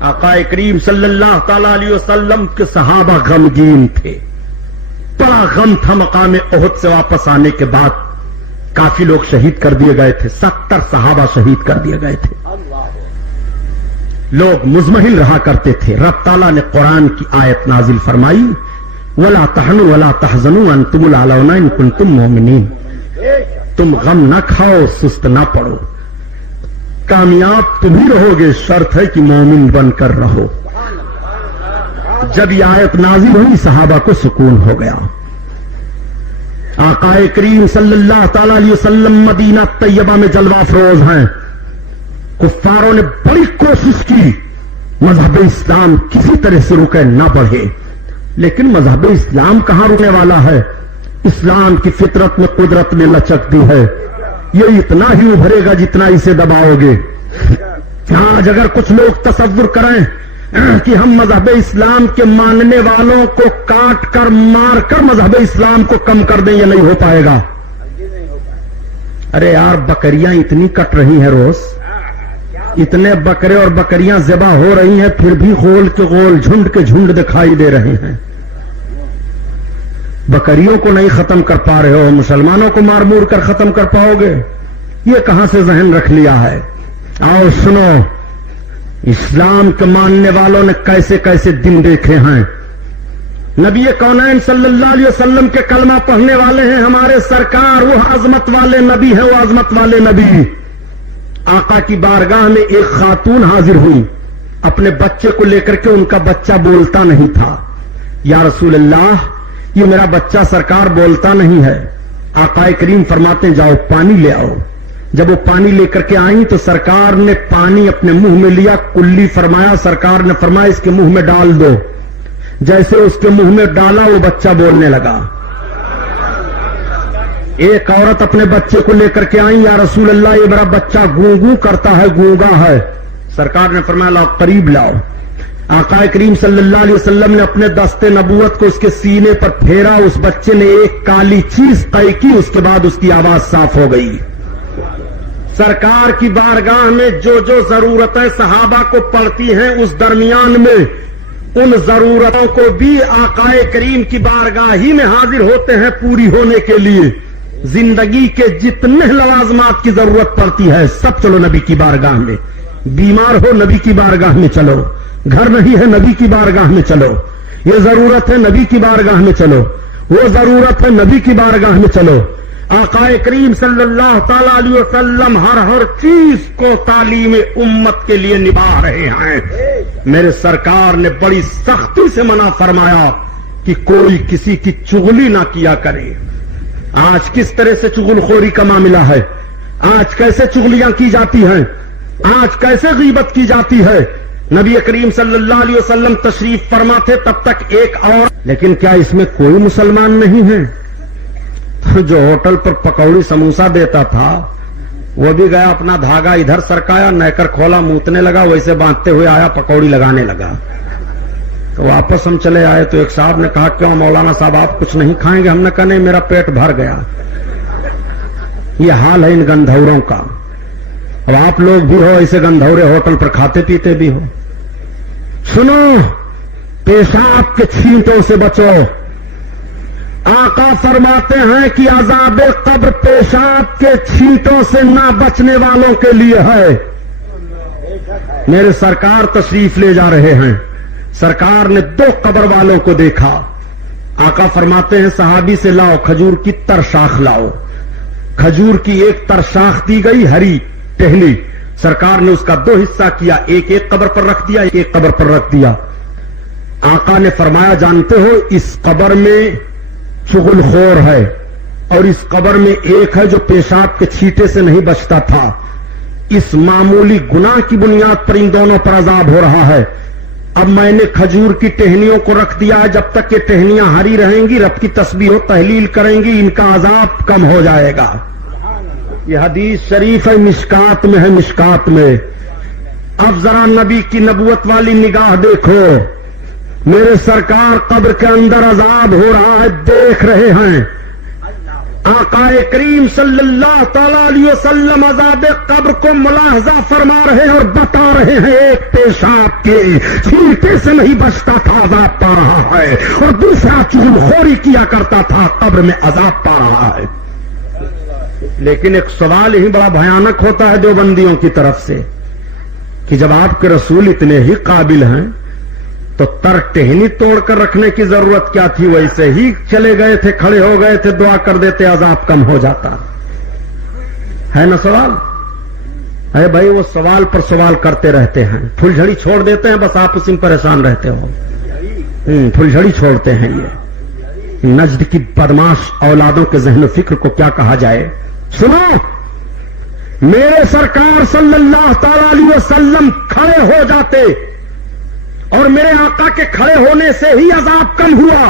آقا کریم صلی اللہ تعالی علیہ وسلم کے صحابہ غمگین تھے، بڑا غم تھا۔ مقام احد سے واپس آنے کے بعد کافی لوگ شہید کر دیے گئے تھے، 70 صحابہ شہید کر دیے گئے تھے۔ لوگ مزمحل رہا کرتے تھے۔ رب تعالیٰ نے قرآن کی آیت نازل فرمائی، وَلَا تَحْنُوا وَلَا تَحْزَنُوا وَأَنْتُمُ الْأَعْلَوْنَ إِن كُنتُم مُؤْمِنِينَ، تم غم نہ کھاؤ، سست نہ پڑو، کامیاب تم ہی رہو گے، شرط ہے کہ مومن بن کر رہو۔ جب یہ آیت نازل ہوئی صحابہ کو سکون ہو گیا۔ آقا کریم صلی اللہ تعالی علیہ وسلم مدینہ طیبہ میں جلوہ افروز ہیں۔ کفاروں نے بڑی کوشش کی مذہب اسلام کسی طرح سے رکے نہ بڑھے، لیکن مذہب اسلام کہاں رکنے والا ہے؟ اسلام کی فطرت میں قدرت نے لچک دی ہے، یہ اتنا ہی ابھرے گا جتنا اسے دباؤ گے۔ آج اگر کچھ لوگ تصور کریں کہ ہم مذہب اسلام کے ماننے والوں کو کاٹ کر مار کر مذہب اسلام کو کم کر دیں، یہ نہیں ہو پائے گا۔ ارے یار، بکریاں اتنی کٹ رہی ہیں روز، اتنے بکرے اور بکریاں ذبح ہو رہی ہیں، پھر بھی غول کے غول، جھنڈ کے جھنڈ دکھائی دے رہے ہیں۔ بکریوں کو نہیں ختم کر پا رہے ہو، مسلمانوں کو مار مور کر ختم کر پاؤ گے؟ یہ کہاں سے ذہن رکھ لیا ہے؟ آؤ سنو، اسلام کے ماننے والوں نے کیسے کیسے دن دیکھے ہیں۔ نبی کونین صلی اللہ علیہ وسلم کے کلمہ پڑھنے والے ہیں ہمارے سرکار، وہ عظمت والے نبی ہیں، وہ عظمت والے نبی۔ آقا کی بارگاہ میں ایک خاتون حاضر ہوئی، اپنے بچے کو لے کر کے، ان کا بچہ بولتا نہیں تھا۔ یا رسول اللہ، یہ میرا بچہ سرکار بولتا نہیں ہے۔ آقا کریم فرماتے ہیں جاؤ پانی لے آؤ۔ جب وہ پانی لے کر کے آئیں تو سرکار نے پانی اپنے منہ میں لیا، کلی فرمایا، سرکار نے فرمایا اس کے منہ میں ڈال دو۔ جیسے اس کے منہ میں ڈالا وہ بچہ بولنے لگا۔ ایک عورت اپنے بچے کو لے کر کے آئی، یا رسول اللہ یہ میرا بچہ گونگو کرتا ہے، گونگا ہے۔ سرکار نے فرمایا لاؤ قریب لاؤ۔ آقا کریم صلی اللہ علیہ وسلم نے اپنے دست نبوت کو اس کے سینے پر پھیرا، اس بچے نے ایک کالی چیز طے کی، اس کے بعد اس کی آواز صاف ہو گئی۔ سرکار کی بارگاہ میں جو جو ضرورتیں صحابہ کو پڑتی ہیں، اس درمیان میں ان ضرورتوں کو بھی آقا کریم کی بارگاہ ہی میں حاضر ہوتے ہیں پوری ہونے کے لیے۔ زندگی کے جتنے لوازمات کی ضرورت پڑتی ہے سب چلو نبی کی بارگاہ میں۔ بیمار ہو نبی کی بارگاہ میں چلو، گھر نہیں ہے نبی کی بارگاہ میں چلو، یہ ضرورت ہے نبی کی بارگاہ میں چلو، وہ ضرورت ہے نبی کی بارگاہ میں چلو۔ آقا کریم صلی اللہ تعالی علیہ وسلم ہر چیز کو تعلیم امت کے لیے نبھا رہے ہیں۔ میرے سرکار نے بڑی سختی سے منع فرمایا کہ کوئی کسی کی چغلی نہ کیا کرے۔ آج کس طرح سے چغل خوری کا معاملہ ہے، آج کیسے چغلیاں کی جاتی ہیں، آج کیسے غیبت کی جاتی ہے۔ نبی کریم صلی اللہ علیہ وسلم تشریف فرما تھے تب تک ایک اور، لیکن کیا اس میں کوئی مسلمان نہیں ہے؟ جو ہوٹل پر پکوڑی سموسا دیتا تھا وہ بھی گیا، اپنا دھاگا ادھر سرکایا، نیکر کھولا، موتنے لگا، ویسے باندھتے ہوئے آیا، پکوڑی لگانے لگا۔ تو واپس ہم چلے آئے تو ایک صاحب نے کہا کیوں مولانا صاحب آپ کچھ نہیں کھائیں گے؟ ہم نے کہا نہیں میرا پیٹ بھر گیا۔ یہ حال ہے ان گندھوروں کا. اب آپ لوگ بھی ہو ایسے گندھورے ہوٹل پر کھاتے پیتے بھی ہو. سنو، پیشاب کے چھینٹوں سے بچو. آقا فرماتے ہیں کہ عذاب قبر پیشاب کے چھینٹوں سے نہ بچنے والوں کے لیے ہے. میرے سرکار تشریف لے جا رہے ہیں. سرکار نے 2 قبر والوں کو دیکھا. آقا فرماتے ہیں صحابی سے لاؤ کھجور کی تر شاخ لاؤ. کھجور کی ایک تر شاخ دی گئی ہری ٹہنی. سرکار نے اس کا 2 حصہ کیا، ایک قبر پر رکھ دیا، ایک قبر پر رکھ دیا. آقا نے فرمایا جانتے ہو اس قبر میں چغل خور ہے اور اس قبر میں ایک ہے جو پیشاب کے چھینٹے سے نہیں بچتا تھا. اس معمولی گناہ کی بنیاد پر ان دونوں پر عذاب ہو رہا ہے. اب میں نے کھجور کی ٹہنیوں کو رکھ دیا ہے، جب تک یہ ٹہنیاں ہری رہیں گی رب کی تسبیح و تحلیل کریں گی ان کا عذاب کم ہو جائے گا. یہ حدیث شریف ہے، مشکات میں ہے، مشکات میں. اب ذرا نبی کی نبوت والی نگاہ دیکھو. میرے سرکار قبر کے اندر عذاب ہو رہا ہے، دیکھ رہے ہیں. آقا کریم صلی اللہ تعالی علیہ وسلم عذاب قبر کو ملاحظہ فرما رہے ہیں اور بتا رہے ہیں ایک پیشاب کے چھینٹے سے نہیں بچتا تھا عذاب پا رہا ہے اور دوسرا چغل خوری کیا کرتا تھا قبر میں عذاب پا رہا ہے. لیکن ایک سوال ہی بڑا بھیانک ہوتا ہے دیوبندیوں کی طرف سے کہ جب آپ کے رسول اتنے ہی قابل ہیں تو تر ٹہنی توڑ کر رکھنے کی ضرورت کیا تھی؟ ویسے ہی چلے گئے تھے، کھڑے ہو گئے تھے، دعا کر دیتے عذاب کم ہو جاتا. ہے نا سوال؟ اے بھائی وہ سوال پر سوال کرتے رہتے ہیں، پھل جھڑی چھوڑ دیتے ہیں، بس آپ اسی میں پریشان رہتے ہو. پھل جھڑی چھوڑتے ہیں. یہ نجد کی بدماش اولادوں کے ذہن و فکر کو کیا کہا جائے. سنو، میرے سرکار صلی اللہ تعالی علیہ وسلم کھڑے ہو جاتے اور میرے آقا کے کھڑے ہونے سے ہی عذاب کم ہوا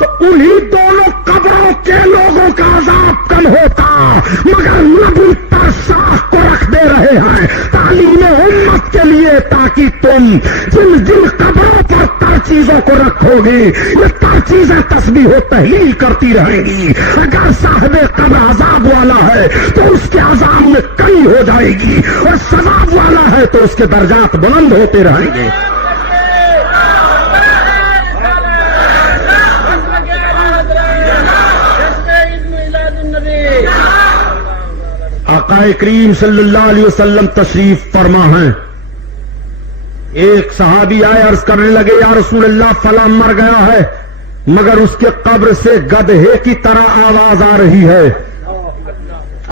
تو انہی دونوں قبروں کے لوگوں کا عذاب کم ہوتا. مگر نبی تر شاخ کو رکھ دے رہے ہیں تعلیم امت کے لیے تاکہ تم جن جن قبروں پر تر چیزوں کو رکھو گے یہ تر چیزیں تسبیح و تحلیل کرتی رہیں گی. اگر صاحب قبر عذاب والا ہے تو اس کے عذاب میں کمی ہو جائے گی اور ثواب والا ہے تو اس کے درجات بلند ہوتے رہیں گے. آقا کریم صلی اللہ علیہ وسلم تشریف فرما ہیں. ایک صحابی آئے عرض کرنے لگے یا رسول اللہ فلاں مر گیا ہے مگر اس کے قبر سے گدھے کی طرح آواز آ رہی ہے.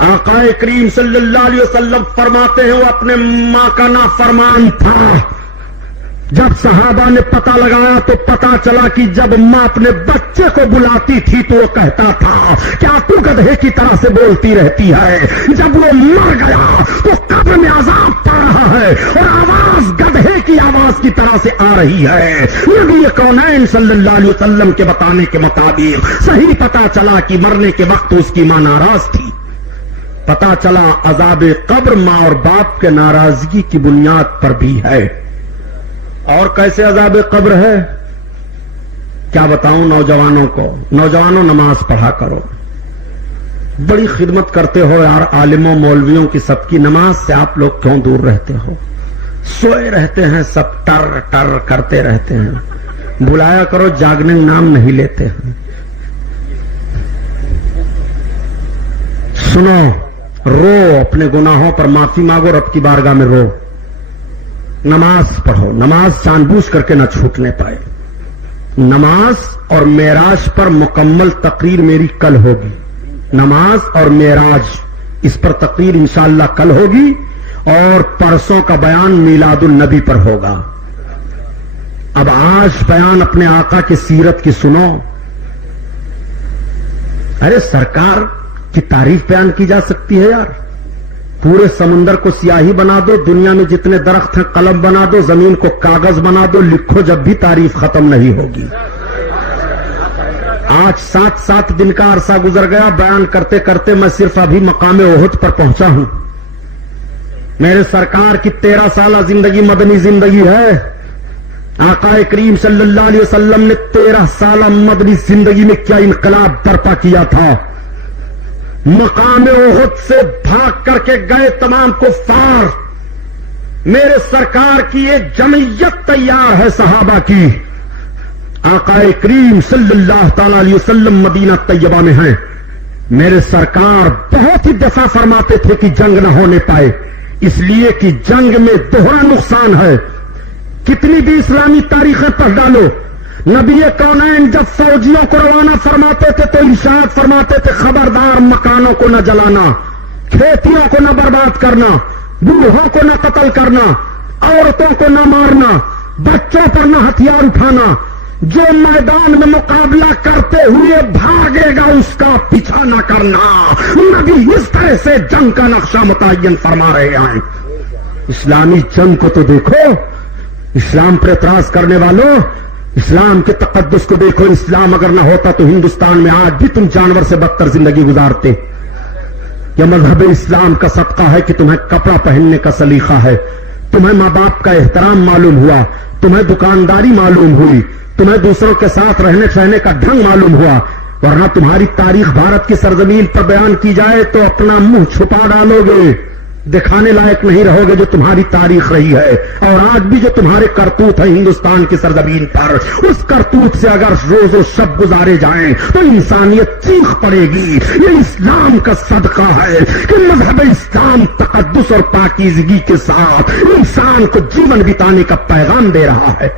آقا کریم صلی اللہ علیہ وسلم فرماتے ہیں وہ اپنے ماں کا نافرمان تھا. جب صحابہ نے پتہ لگایا تو پتہ چلا کہ جب ماں اپنے بچے کو بلاتی تھی تو وہ کہتا تھا کیا تو گدھے کی طرح سے بولتی رہتی ہے. جب وہ مر گیا تو قبر میں عذاب پڑ رہا ہے اور آواز گدھے کی آواز کی طرح سے آ رہی ہے. نبی کونین صلی اللہ علیہ وسلم کے بتانے کے مطابق صحیح پتہ چلا کہ مرنے کے وقت اس کی ماں ناراض تھی. پتہ چلا عذاب قبر ماں اور باپ کے ناراضگی کی بنیاد پر بھی ہے. اور کیسے عذاب قبر ہے کیا بتاؤں نوجوانوں کو. نوجوانوں نماز پڑھا کرو. بڑی خدمت کرتے ہو یار عالموں مولویوں کی، سب کی نماز سے آپ لوگ کیوں دور رہتے ہو؟ سوئے رہتے ہیں سب، ٹر ٹر کرتے رہتے ہیں. بلایا کرو، جاگنے نام نہیں لیتے ہیں. سنو، رو، اپنے گناہوں پر معافی مانگو، رب کی بارگاہ میں رو. نماز پڑھو، نماز جان بوجھ کر کے نہ چھوٹنے پائے. نماز اور معراج پر مکمل تقریر میری کل ہوگی. نماز اور معراج اس پر تقریر انشاءاللہ کل ہوگی اور پرسوں کا بیان میلاد النبی پر ہوگا. اب آج بیان اپنے آقا کی سیرت کی سنو. ارے سرکار کی تعریف بیان کی جا سکتی ہے یار. پورے سمندر کو سیاہی بنا دو، دنیا میں جتنے درخت ہیں قلم بنا دو، زمین کو کاغذ بنا دو، لکھو، جب بھی تعریف ختم نہیں ہوگی. آج 7 دن کا عرصہ گزر گیا بیان کرتے کرتے میں صرف ابھی مقام احد پر پہنچا ہوں. میرے سرکار کی 13 سالہ زندگی مدنی زندگی ہے. آقا کریم صلی اللہ علیہ وسلم نے 13 سالہ مدنی زندگی میں کیا انقلاب برپا کیا تھا. مقام احد سے بھاگ کر کے گئے تمام کفار، میرے سرکار کی ایک جمعیت تیار ہے صحابہ کی، آقا کریم صلی اللہ تعالی علیہ وسلم مدینہ طیبہ میں ہیں، میرے سرکار بہت ہی دفاع فرماتے تھے کہ جنگ نہ ہونے پائے، اس لیے کہ جنگ میں دوہرا نقصان ہے۔ کتنی بھی اسلامی تاریخیں پڑھ ڈالو، نبی کونین جب فوجیوں کو روانہ فرماتے تھے تو ارشاد فرماتے تھے خبردار مکانوں کو نہ جلانا، کھیتیوں کو نہ برباد کرنا، بوڑھوں کو نہ قتل کرنا، عورتوں کو نہ مارنا، بچوں پر نہ ہتھیار اٹھانا، جو میدان میں مقابلہ کرتے ہوئے بھاگے گا اس کا پیچھا نہ کرنا۔ نبی اس طرح سے جنگ کا نقشہ متعین فرما رہے ہیں۔ اسلامی جنگ کو تو دیکھو، اسلام پر اعتراض کرنے والوں، اسلام کے تقدس کو دیکھو، اسلام اگر نہ ہوتا تو ہندوستان میں آج بھی تم جانور سے بدتر زندگی گزارتے۔ یہ مذہب اسلام کا صدقہ ہے کہ تمہیں کپڑا پہننے کا سلیقہ ہے، تمہیں ماں باپ کا احترام معلوم ہوا، تمہیں دکانداری معلوم ہوئی، تمہیں دوسروں کے ساتھ رہنے سہنے کا ڈھنگ معلوم ہوا، ورنہ تمہاری تاریخ بھارت کی سرزمین پر بیان کی جائے تو اپنا منہ چھپا ڈالو گے، دکھانے لائق نہیں رہو گے جو تمہاری تاریخ رہی ہے۔ اور آج بھی جو تمہارے کرتوت ہے ہندوستان کی سرزمین پر، اس کرتوت سے اگر روز و شب گزارے جائیں تو انسانیت چیخ پڑے گی۔ یہ اسلام کا صدقہ ہے کہ مذہب اسلام تقدس اور پاکیزگی کے ساتھ انسان کو جیون بتانے کا پیغام دے رہا ہے۔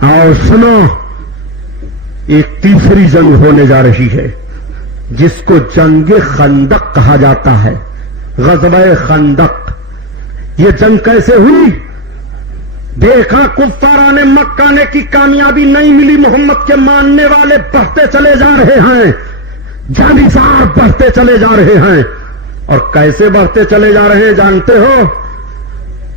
اور سنو، ایک تیسری جنگ ہونے جا رہی ہے جس کو جنگ خندق کہا جاتا ہے، غزوہ خندق۔ یہ جنگ کیسے ہوئی؟ دیکھا کفاران مکہ نے کی کامیابی نہیں ملی، محمد کے ماننے والے بڑھتے چلے جا رہے ہیں، جانسار بڑھتے چلے جا رہے ہیں۔ اور کیسے بڑھتے چلے جا رہے ہیں جانتے ہو؟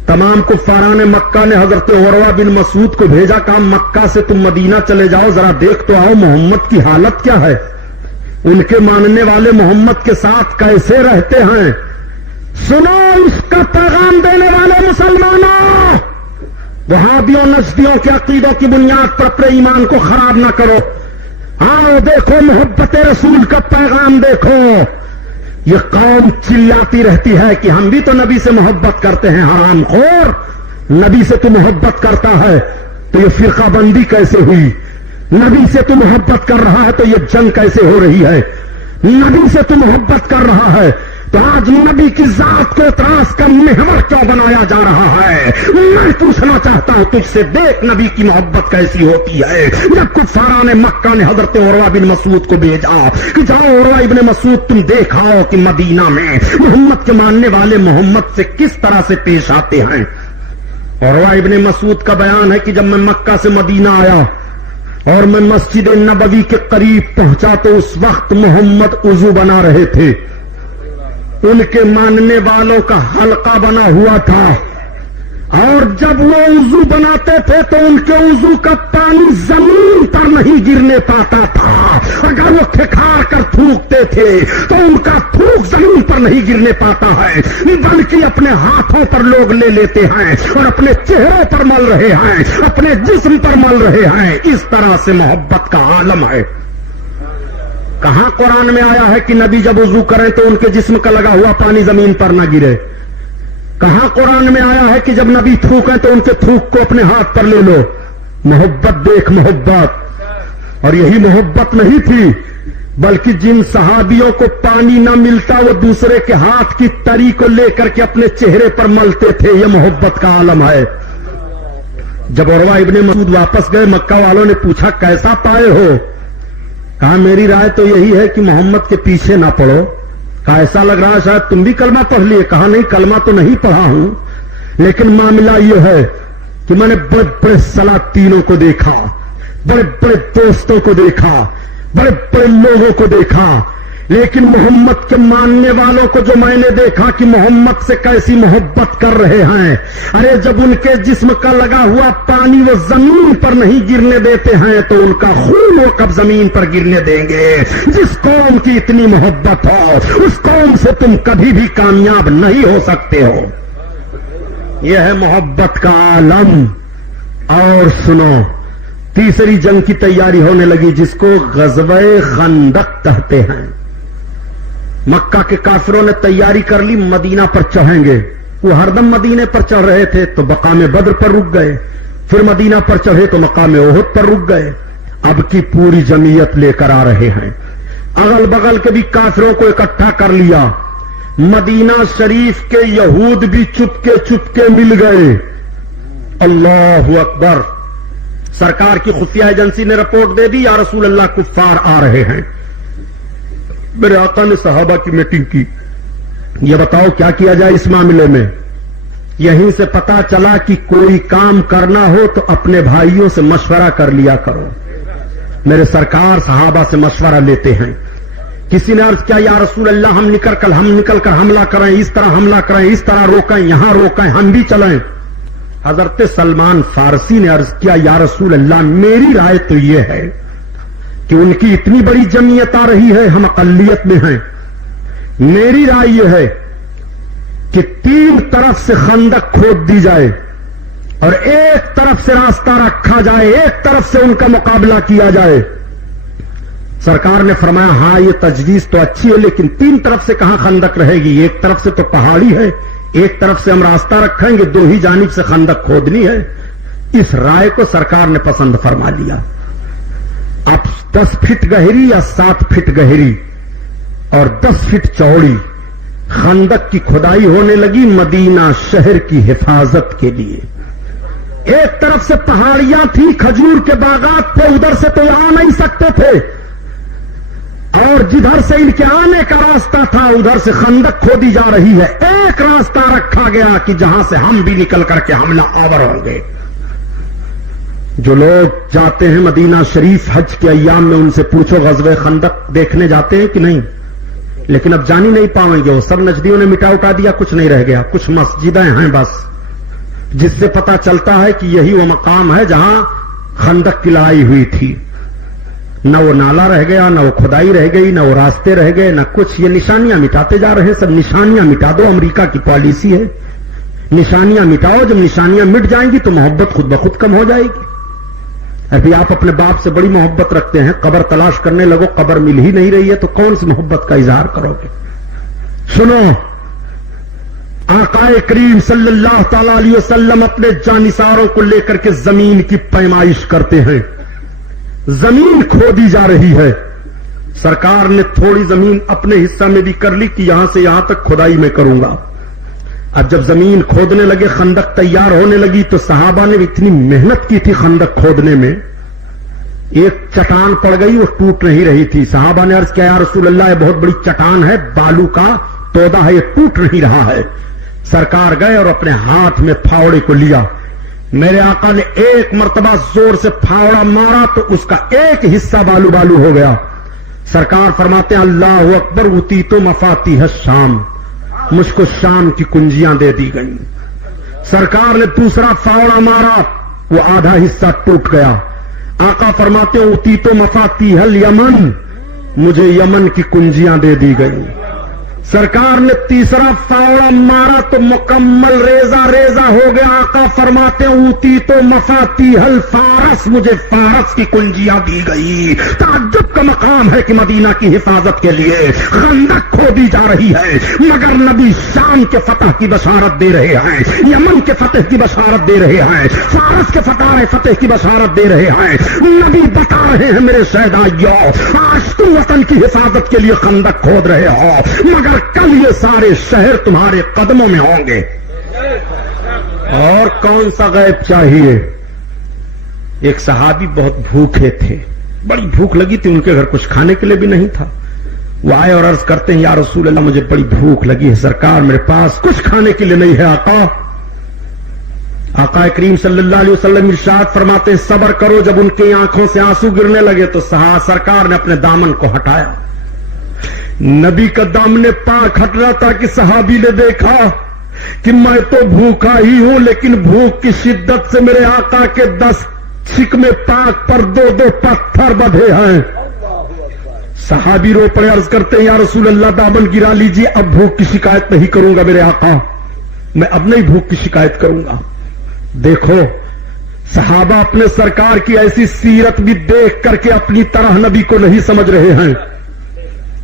تمام کفاران مکہ نے حضرت عروہ بن مسعود کو بھیجا، کہا مکہ سے تم مدینہ چلے جاؤ، ذرا دیکھ تو آؤ محمد کی حالت کیا ہے، ان کے ماننے والے محمد کے ساتھ کیسے رہتے ہیں۔ سنو اس کا پیغام دینے والے مسلمانوں، وہابیوں نجدیوں کے عقیدوں کی بنیاد پر اپنے ایمان کو خراب نہ کرو، آؤ دیکھو محبت رسول کا پیغام دیکھو۔ یہ قوم چلاتی رہتی ہے کہ ہم بھی تو نبی سے محبت کرتے ہیں، حرام خور، نبی سے تو محبت کرتا ہے تو یہ فرقہ بندی کیسے ہوئی؟ نبی سے تو محبت کر رہا ہے تو یہ جنگ کیسے ہو رہی ہے؟ نبی سے تو محبت کر رہا ہے تو آج نبی کی ذات کو اعتراض کا محور کیوں بنایا جا رہا ہے؟ میں پوچھنا چاہتا ہوں تجھ سے، دیکھ نبی کی محبت کیسی ہوتی ہے۔ جب کفاران مکہ نے حضرت عروہ بن مسعود کو بھیجا کہ جاؤ عروہ ابن مسعود تم دیکھاؤ کہ مدینہ میں محمد کے ماننے والے محمد سے کس طرح سے پیش آتے ہیں۔ عروہ ابن مسعود کا بیان ہے کہ جب میں مکہ سے مدینہ آیا اور میں مسجد نبوی کے قریب پہنچا تو اس وقت محمد وضو بنا رہے تھے، ان کے ماننے والوں کا حلقہ بنا ہوا تھا، اور جب وہ وضو بناتے تھے تو ان کے وضو کا پانی زمین پر نہیں گرنے پاتا تھا، اگر وہ کھکھار کر تھوکتے تھے تو ان کا تھوک زمین پر نہیں گرنے پاتا ہے، بلکہ اپنے ہاتھوں پر لوگ لے لیتے ہیں اور اپنے چہروں پر مل رہے ہیں، اپنے جسم پر مل رہے ہیں۔ اس طرح سے محبت کا عالم ہے۔ کہاں قرآن میں آیا ہے کہ نبی جب وضو کریں تو ان کے جسم کا لگا ہوا پانی زمین پر نہ گرے؟ کہاں قرآن میں آیا ہے کہ جب نبی تھوکیں تو ان کے تھوک کو اپنے ہاتھ پر لے لو؟ محبت دیکھ، محبت۔ اور یہی محبت نہیں تھی، بلکہ جن صحابیوں کو پانی نہ ملتا وہ دوسرے کے ہاتھ کی تری کو لے کر کے اپنے چہرے پر ملتے تھے۔ یہ محبت کا عالم ہے۔ جب عروہ ابن مسعود واپس گئے، مکہ والوں نے پوچھا کیسا پائے ہو؟ کہا میری رائے تو یہی ہے کہ محمد کے پیچھے نہ پڑو۔ کہا ایسا لگ رہا ہے شاید تم بھی کلمہ پڑھ لیے۔ کہا نہیں، کلمہ تو نہیں پڑھا ہوں، لیکن معاملہ یہ ہے کہ میں نے بڑے بڑے سلاطینوں کو دیکھا، بڑے بڑے دوستوں کو دیکھا، بڑے بڑے لوگوں کو دیکھا، لیکن محمد کے ماننے والوں کو جو میں نے دیکھا کہ محمد سے کیسی محبت کر رہے ہیں، ارے جب ان کے جسم کا لگا ہوا پانی وہ زمین پر نہیں گرنے دیتے ہیں تو ان کا خون وہ کب زمین پر گرنے دیں گے؟ جس قوم کی اتنی محبت ہو اس قوم سے تم کبھی بھی کامیاب نہیں ہو سکتے ہو۔ یہ ہے محبت کا عالم۔ اور سنو، تیسری جنگ کی تیاری ہونے لگی جس کو غزوہ خندق کہتے ہیں۔ مکہ کے کافروں نے تیاری کر لی مدینہ پر چڑھیں گے. وہ ہردم مدینے پر چڑھ رہے تھے تو مقام بدر پر رک گئے, پھر مدینہ پر چڑھے تو مقام احد پر رک گئے. اب کی پوری جمعیت لے کر آ رہے ہیں. اگل بغل کے بھی کافروں کو اکٹھا کر لیا. مدینہ شریف کے یہود بھی چپکے چپکے مل گئے. اللہ اکبر. سرکار کی خفیہ ایجنسی نے رپورٹ دے دی, یا رسول اللہ کفار آ رہے ہیں. میرے آقا نے صحابہ کی میٹنگ کی. یہ بتاؤ کیا کیا جائے اس معاملے میں. یہیں سے پتا چلا کہ کوئی کام کرنا ہو تو اپنے بھائیوں سے مشورہ کر لیا کرو. میرے سرکار صحابہ سے مشورہ لیتے ہیں. کسی نے عرض کیا, یا رسول اللہ ہم نکل کر حملہ کریں, اس طرح حملہ کریں, اس طرح روکیں, یہاں روکیں, ہم بھی چلیں. حضرت سلمان فارسی نے عرض کیا, یا رسول اللہ میری رائے تو یہ ہے کہ ان کی اتنی بڑی جمعیت آ رہی ہے, ہم اقلیت میں ہیں. میری رائے یہ ہے کہ 3 طرف سے خندق کھود دی جائے اور ایک طرف سے راستہ رکھا جائے, ایک طرف سے ان کا مقابلہ کیا جائے. سرکار نے فرمایا, ہاں یہ تجویز تو اچھی ہے, لیکن 3 طرف سے کہاں خندق رہے گی. ایک طرف سے تو پہاڑی ہے, ایک طرف سے ہم راستہ رکھیں گے, 2 ہی جانب سے خندق کھودنی ہے. اس رائے کو سرکار نے پسند فرما لیا. اب 10 فٹ گہری یا 7 فٹ گہری اور 10 فٹ چوڑی خندق کی کھدائی ہونے لگی مدینہ شہر کی حفاظت کے لیے. ایک طرف سے پہاڑیاں تھی, کھجور کے باغات تھے, ادھر سے تو آ نہیں سکتے تھے, اور جدھر سے ان کے آنے کا راستہ تھا ادھر سے خندق کھودی جا رہی ہے. ایک راستہ رکھا گیا کہ جہاں سے ہم بھی نکل کر کے حملہ آور ہوں گے. جو لوگ جاتے ہیں مدینہ شریف حج کے ایام میں, ان سے پوچھو غزوہ خندق دیکھنے جاتے ہیں کہ نہیں, لیکن اب جانی نہیں پاؤیں گے. وہ سب نجدیوں نے مٹا اٹھا دیا, کچھ نہیں رہ گیا. کچھ مسجدیں ہیں بس, جس سے پتا چلتا ہے کہ یہی وہ مقام ہے جہاں خندق کی لڑائی ہوئی تھی. نہ وہ نالا رہ گیا, نہ وہ کھدائی رہ گئی, نہ وہ راستے رہ گئے, نہ کچھ. یہ نشانیاں مٹاتے جا رہے ہیں. سب نشانیاں مٹا دو, امریکہ کی پالیسی ہے, نشانیاں مٹاؤ. جب نشانیاں مٹ جائیں گی تو محبت خود بخود کم ہو جائے گی. ابھی آپ اپنے باپ سے بڑی محبت رکھتے ہیں, قبر تلاش کرنے لگو, قبر مل ہی نہیں رہی ہے, تو کون سی محبت کا اظہار کرو گے. سنو, آقا کریم صلی اللہ تعالی علیہ وسلم اپنے جانثاروں کو لے کر کے زمین کی پیمائش کرتے ہیں. زمین کھودی جا رہی ہے. سرکار نے تھوڑی زمین اپنے حصہ میں بھی کر لی کہ یہاں سے یہاں تک کھدائی میں کروں گا. اب جب زمین کھودنے لگے, خندق تیار ہونے لگی, تو صحابہ نے اتنی محنت کی تھی خندق کھودنے میں, ایک چٹان پڑ گئی, وہ ٹوٹ نہیں رہی تھی. صحابہ نے عرض کیا, یا رسول اللہ یہ بہت بڑی چٹان ہے, بالو کا تودا ہے, یہ ٹوٹ نہیں رہا ہے. سرکار گئے اور اپنے ہاتھ میں پھاوڑے کو لیا. میرے آقا نے ایک مرتبہ زور سے پھاوڑا مارا تو اس کا ایک حصہ بالو بالو ہو گیا. سرکار فرماتے ہیں, اللہ اکبر, اوتیتو مفاتیح الشام, مجھ کو شام کی کنجیاں دے دی گئیں. سرکار نے دوسرا پھاوڑا مارا, وہ آدھا حصہ ٹوٹ گیا. آقا فرماتے ہیں, اوتیتو مفاتیح الیمن, مجھے یمن کی کنجیاں دے دی گئیں. سرکار نے تیسرا فاوڑا مارا تو مکمل ریزہ ریزہ ہو گیا. آقا فرماتے ہیں, اوتی تو مفاتیح الفارس, مجھے فارس کی کنجیاں دی گئی. تعجب کا مقام ہے کہ مدینہ کی حفاظت کے لیے خندق کھودی جا رہی ہے, مگر نبی شام کے فتح کی بشارت دے رہے ہیں, یمن کے فتح کی بشارت دے رہے ہیں, فارس کے فتح کی بشارت دے رہے ہیں. نبی بتا رہے ہیں, میرے شہدائیو, آج تم وطن کی حفاظت کے لیے خندق کھود رہے ہو, مگر کل یہ سارے شہر تمہارے قدموں میں ہوں گے. اور کون سا غیب چاہیے. ایک صحابی بہت بھوکے تھے, بڑی بھوک لگی تھی, ان کے گھر کچھ کھانے کے لیے بھی نہیں تھا. وہ آئے اور عرض کرتے ہیں, یا رسول اللہ مجھے بڑی بھوک لگی ہے, سرکار میرے پاس کچھ کھانے کے لیے نہیں ہے. آقا کریم صلی اللہ علیہ وسلم ارشاد فرماتے ہیں, صبر کرو. جب ان کی آنکھوں سے آنسو گرنے لگے تو سرکار نے اپنے دامن کو ہٹایا. نبی کا دامن پاک ہٹ رہا تھا کہ صحابی نے دیکھا کہ میں تو بھوکا ہی ہوں, لیکن بھوک کی شدت سے میرے آقا کے 10 شکمے پاک پر 2 پتھر بدھے ہیں. صحابی رو پڑے, عرض کرتے ہیں, یا رسول اللہ دامن گرا لیجیے, اب بھوک کی شکایت نہیں کروں گا میرے آقا, میں اب نہیں بھوک کی شکایت کروں گا. دیکھو صحابہ اپنے سرکار کی ایسی سیرت بھی دیکھ کر کے اپنی طرح نبی کو نہیں سمجھ رہے ہیں.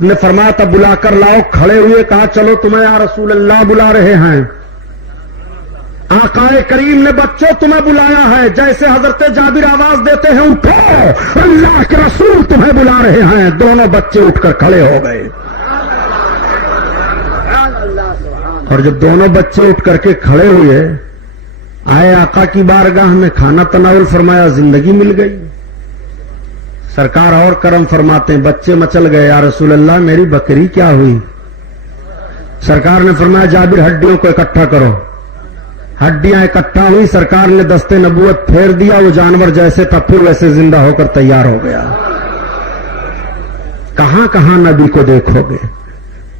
نے فرمایا تھا بلا کر لاؤ، کھڑے ہوئے، کہا چلو تمہیں یا رسول اللہ بلا رہے ہیں۔ آقا کریم نے بچوں تمہیں بلایا ہے، جیسے حضرت جابر آواز دیتے ہیں اٹھو اللہ کے رسول تمہیں بلا رہے ہیں، دونوں بچے اٹھ کر کھڑے ہو گئے۔ اور جب دونوں بچے اٹھ کر کے کھڑے ہوئے، آئے آقا کی بارگاہ میں، کھانا تناول فرمایا، زندگی مل گئی۔ سرکار اور کرم فرماتے ہیں، بچے مچل گئے، یا رسول اللہ میری بکری کیا ہوئی؟ سرکار نے فرمایا جابر ہڈیوں کو اکٹھا کرو۔ ہڈیاں اکٹھا ہوئی، سرکار نے دستے نبوت پھیر دیا، وہ جانور جیسے تھا پھر ویسے زندہ ہو کر تیار ہو گیا۔ کہاں کہاں نبی کو دیکھو گے؟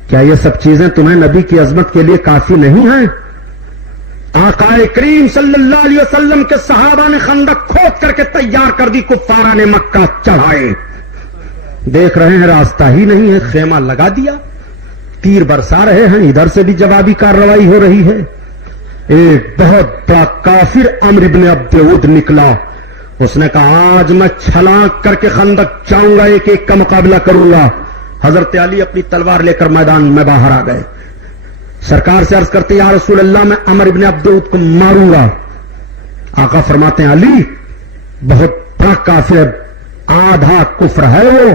کیا یہ سب چیزیں تمہیں نبی کی عظمت کے لیے کافی نہیں ہیں؟ آقا کریم صلی اللہ علیہ وسلم کے صحابہ نے خندق کھود کر کے تیار کر دی، کفارہ نے مکہ چڑھائے، دیکھ رہے ہیں راستہ ہی نہیں ہے، خیمہ لگا دیا، تیر برسا رہے ہیں، ادھر سے بھی جوابی کارروائی ہو رہی ہے۔ ایک بہت بڑا کافر عمرو ابن عبد ود نکلا، اس نے کہا آج میں چھلانگ کر کے خندق جاؤں گا، ایک ایک کا مقابلہ کروں گا۔ حضرت علی اپنی تلوار لے کر میدان میں باہر آ گئے، سرکار سے عرض کرتے یا رسول اللہ میں عمرو ابن عبد ود کو ماروں گا۔ آقا فرماتے ہیں علی بہت بڑا کافر، آدھا کفر ہے وہ۔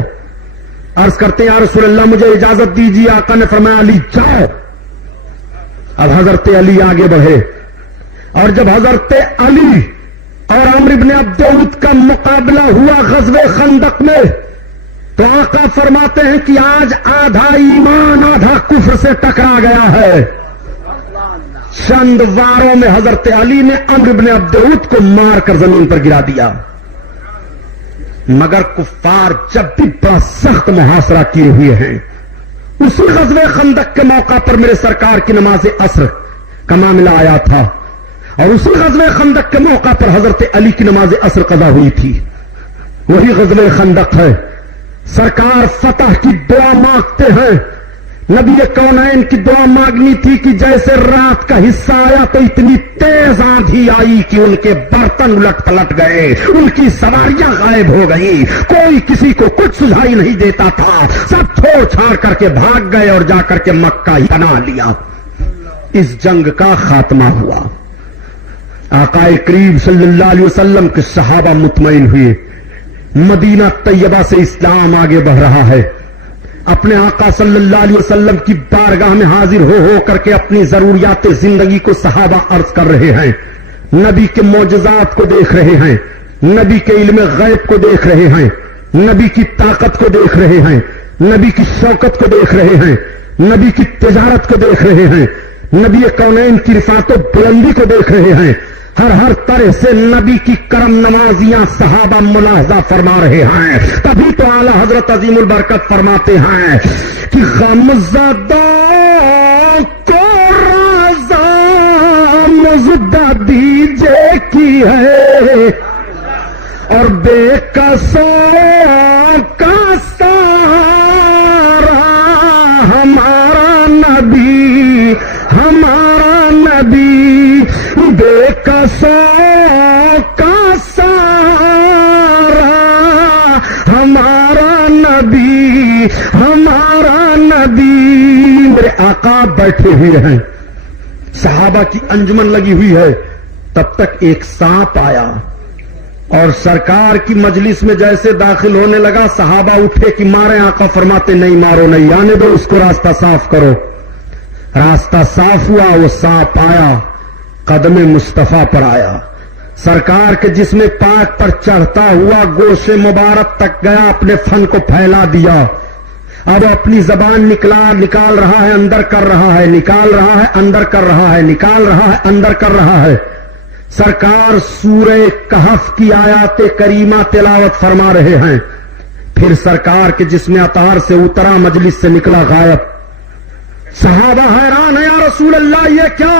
عرض کرتے یا رسول اللہ مجھے اجازت دیجیے۔ آقا نے فرمایا علی جاؤ۔ اب حضرت علی آگے بڑھے، اور جب حضرت علی اور عمرو ابن عبد ود کا مقابلہ ہوا غزوہ خندق میں، تو آقا فرماتے ہیں کہ آج آدھا ایمان آدھا کفر سے ٹکرا گیا ہے۔ چند واروں میں حضرت علی نے عمرو ابن عبد ود کو مار کر زمین پر گرا دیا، مگر کفار جب بھی بڑا سخت محاصرہ کیے ہوئے ہیں۔ اسی غزوہ خندق کے موقع پر میرے سرکار کی نماز عصر کا معاملہ آیا تھا، اور اسی غزوہ خندق کے موقع پر حضرت علی کی نماز عصر قضا ہوئی تھی۔ وہی غزوہ خندق ہے، سرکار فتح کی دعا مانگتے ہیں۔ نبی کونین کی دعا مانگنی تھی کہ جیسے رات کا حصہ آیا تو اتنی تیز آندھی آئی کہ ان کے برتن الٹ پلٹ گئے، ان کی سواریاں غائب ہو گئی، کوئی کسی کو کچھ سجھائی نہیں دیتا تھا، سب چھوڑ چھاڑ کر کے بھاگ گئے اور جا کر کے مکہ ہی بنا لیا۔ اس جنگ کا خاتمہ ہوا، آقا کریم صلی اللہ علیہ وسلم کے صحابہ مطمئن ہوئے، مدینہ طیبہ سے اسلام آگے بڑھ رہا ہے۔ اپنے آقا صلی اللہ علیہ وسلم کی بارگاہ میں حاضر ہو کر کے اپنی ضروریات زندگی کو صحابہ عرض کر رہے ہیں، نبی کے معجزات کو دیکھ رہے ہیں، نبی کے علم غیب کو دیکھ رہے ہیں، نبی کی طاقت کو دیکھ رہے ہیں، نبی کی شوکت کو دیکھ رہے ہیں، نبی کی تجارت کو دیکھ رہے ہیں، نبی کونین کی رفعت و بلندی کو دیکھ رہے ہیں۔ ہر طرح سے نبی کی کرم نوازیاں صحابہ ملاحظہ فرما رہے ہیں۔ تبھی تو اعلی حضرت عظیم البرکت فرماتے ہیں کہ غم زدہ کو رضا مزدہ دیجے کی ہے، اور بے کسوں کا سارا ہمارا نبی، ہمارا نبی، بے کسوں کا سارا ہمارا نبی، ہمارا نبی۔ میرے آقا بیٹھے ہوئے ہیں، صحابہ کی انجمن لگی ہوئی ہے، تب تک ایک سانپ آیا اور سرکار کی مجلس میں جیسے داخل ہونے لگا، صحابہ اٹھے کہ مارے، آقا فرماتے نہیں مارو، نہیں آنے دو، اس کو راستہ صاف کرو۔ راستہ صاف ہوا، وہ سانپ آیا، قدم مصطفیٰ پر آیا، سرکار کے جسم پاک پر چڑھتا ہوا گوش مبارک تک گیا، اپنے فن کو پھیلا دیا۔ اب اپنی زبان نکال رہا ہے، اندر کر رہا ہے، نکال رہا ہے، اندر کر رہا ہے، نکال رہا ہے، اندر کر رہا ہے۔ سرکار سورہ کہف کی آیات کریمہ تلاوت فرما رہے ہیں، پھر سرکار کے جسم اطہار سے اترا، مجلس سے نکلا، غائب۔ صحابہ حیران ہیں، یا رسول اللہ یہ کیا؟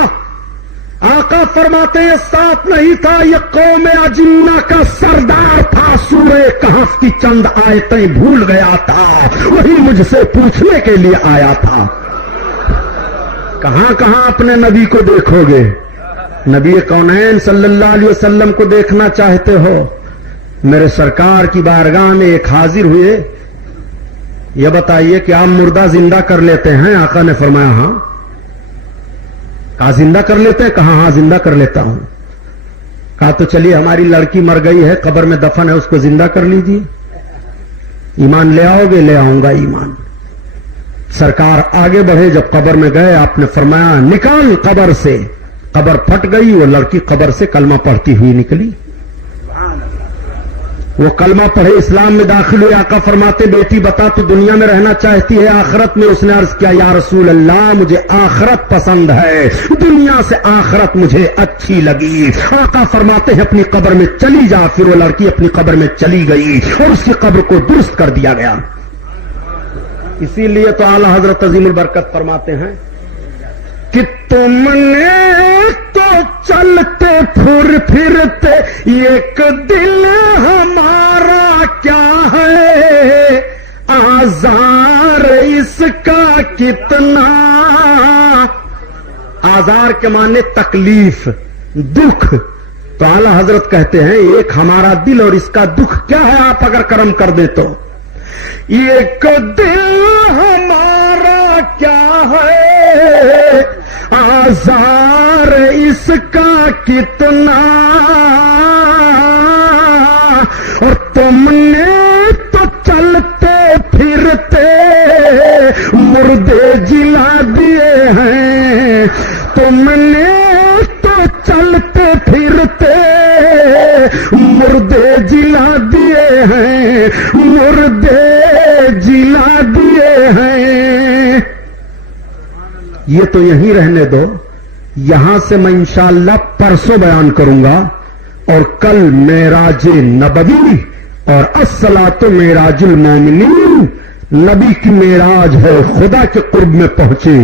آقا فرماتے ہیں ساتھ نہیں تھا، یہ قوم اجنہ کا سردار تھا، سورہ کہف کی چند آیتیں بھول گیا تھا، وہی مجھ سے پوچھنے کے لیے آیا تھا۔ کہاں کہاں اپنے نبی کو دیکھو گے؟ نبی کونین صلی اللہ علیہ وسلم کو دیکھنا چاہتے ہو؟ میرے سرکار کی بارگاہ میں ایک حاضر ہوئے، یہ بتائیے کہ آپ مردہ زندہ کر لیتے ہیں؟ آقا نے فرمایا ہاں. کہا زندہ کر لیتے ہیں؟ کہا ہاں زندہ کر لیتا ہوں. کہا تو چلیے ہماری لڑکی مر گئی ہے, قبر میں دفن ہے, اس کو زندہ کر لیجیے. ایمان لے آؤ گے؟ لے آؤں گا ایمان. سرکار آگے بڑھے, جب قبر میں گئے آپ نے فرمایا نکال قبر سے. قبر پھٹ گئی, وہ لڑکی قبر سے کلمہ پڑھتی ہوئی نکلی. وہ کلمہ پڑھے, اسلام میں داخل ہوئے. آقا فرماتے بیٹی بتا تو دنیا میں رہنا چاہتی ہے آخرت میں؟ اس نے عرض کیا یا رسول اللہ مجھے آخرت پسند ہے, دنیا سے آخرت مجھے اچھی لگی. آقا فرماتے ہیں اپنی قبر میں چلی جا. پھر وہ لڑکی اپنی قبر میں چلی گئی اور اس کی قبر کو درست کر دیا گیا. اسی لیے تو اعلی حضرت عظیم البرکت فرماتے ہیں کہ تم نے تو چلتے پھرتے ایک دل ہمارا کیا ہے, آزار اس کا کتنا. آزار کے معنی تکلیف, دکھ. تو اعلی حضرت کہتے ہیں ایک ہمارا دل اور اس کا دکھ کیا ہے, آپ اگر کرم کر دے تو. ایک دل ہمارا کیا ہے, آزار اس کا کتنا. اور تم نے تو چلتے پھرتے مردے جلا دیے ہیں. تم نے تو چلتے پھرتے مردے جلا دیے ہیں, مردے جلا دیے ہیں. یہ تو یہیں رہنے دو, یہاں سے میں انشاءاللہ پرسوں بیان کروں گا. اور کل معراج نبوی اور الصلاۃ معراج المومنین. نبی کی معراج ہے خدا کے قرب میں پہنچے,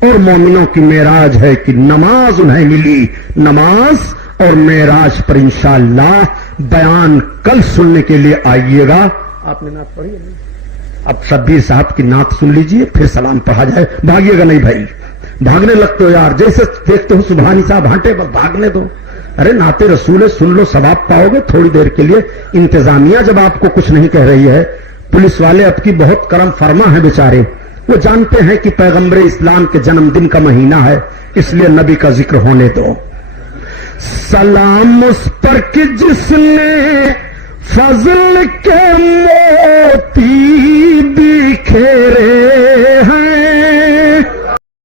اور مومنوں کی معراج ہے کہ نماز انہیں ملی. نماز اور معراج پر انشاءاللہ بیان کل سننے کے لیے آئیے گا. آپ نے نعت پڑھی ہے؟ اب شبیر صاحب کی نعت سن لیجئے, پھر سلام پڑھا جائے. بھاگیے گا نہیں بھائی, بھاگنے لگتے ہو یار, جیسے دیکھتے ہو سبحانی صاحب ہٹے بس بھاگنے دو. ارے نعت رسول سن لو, ثواب پاؤ گے تھوڑی دیر کے لیے. انتظامیہ جب آپ کو کچھ نہیں کہہ رہی ہے, پولیس والے اب کی بہت کرم فرما ہے بیچارے, وہ جانتے ہیں کہ پیغمبر اسلام کے جنم دن کا مہینہ ہے, اس لیے نبی کا ذکر ہونے دو. سلام اس پر کہ جس نے فضل کے موتی بکھیرے ہیں,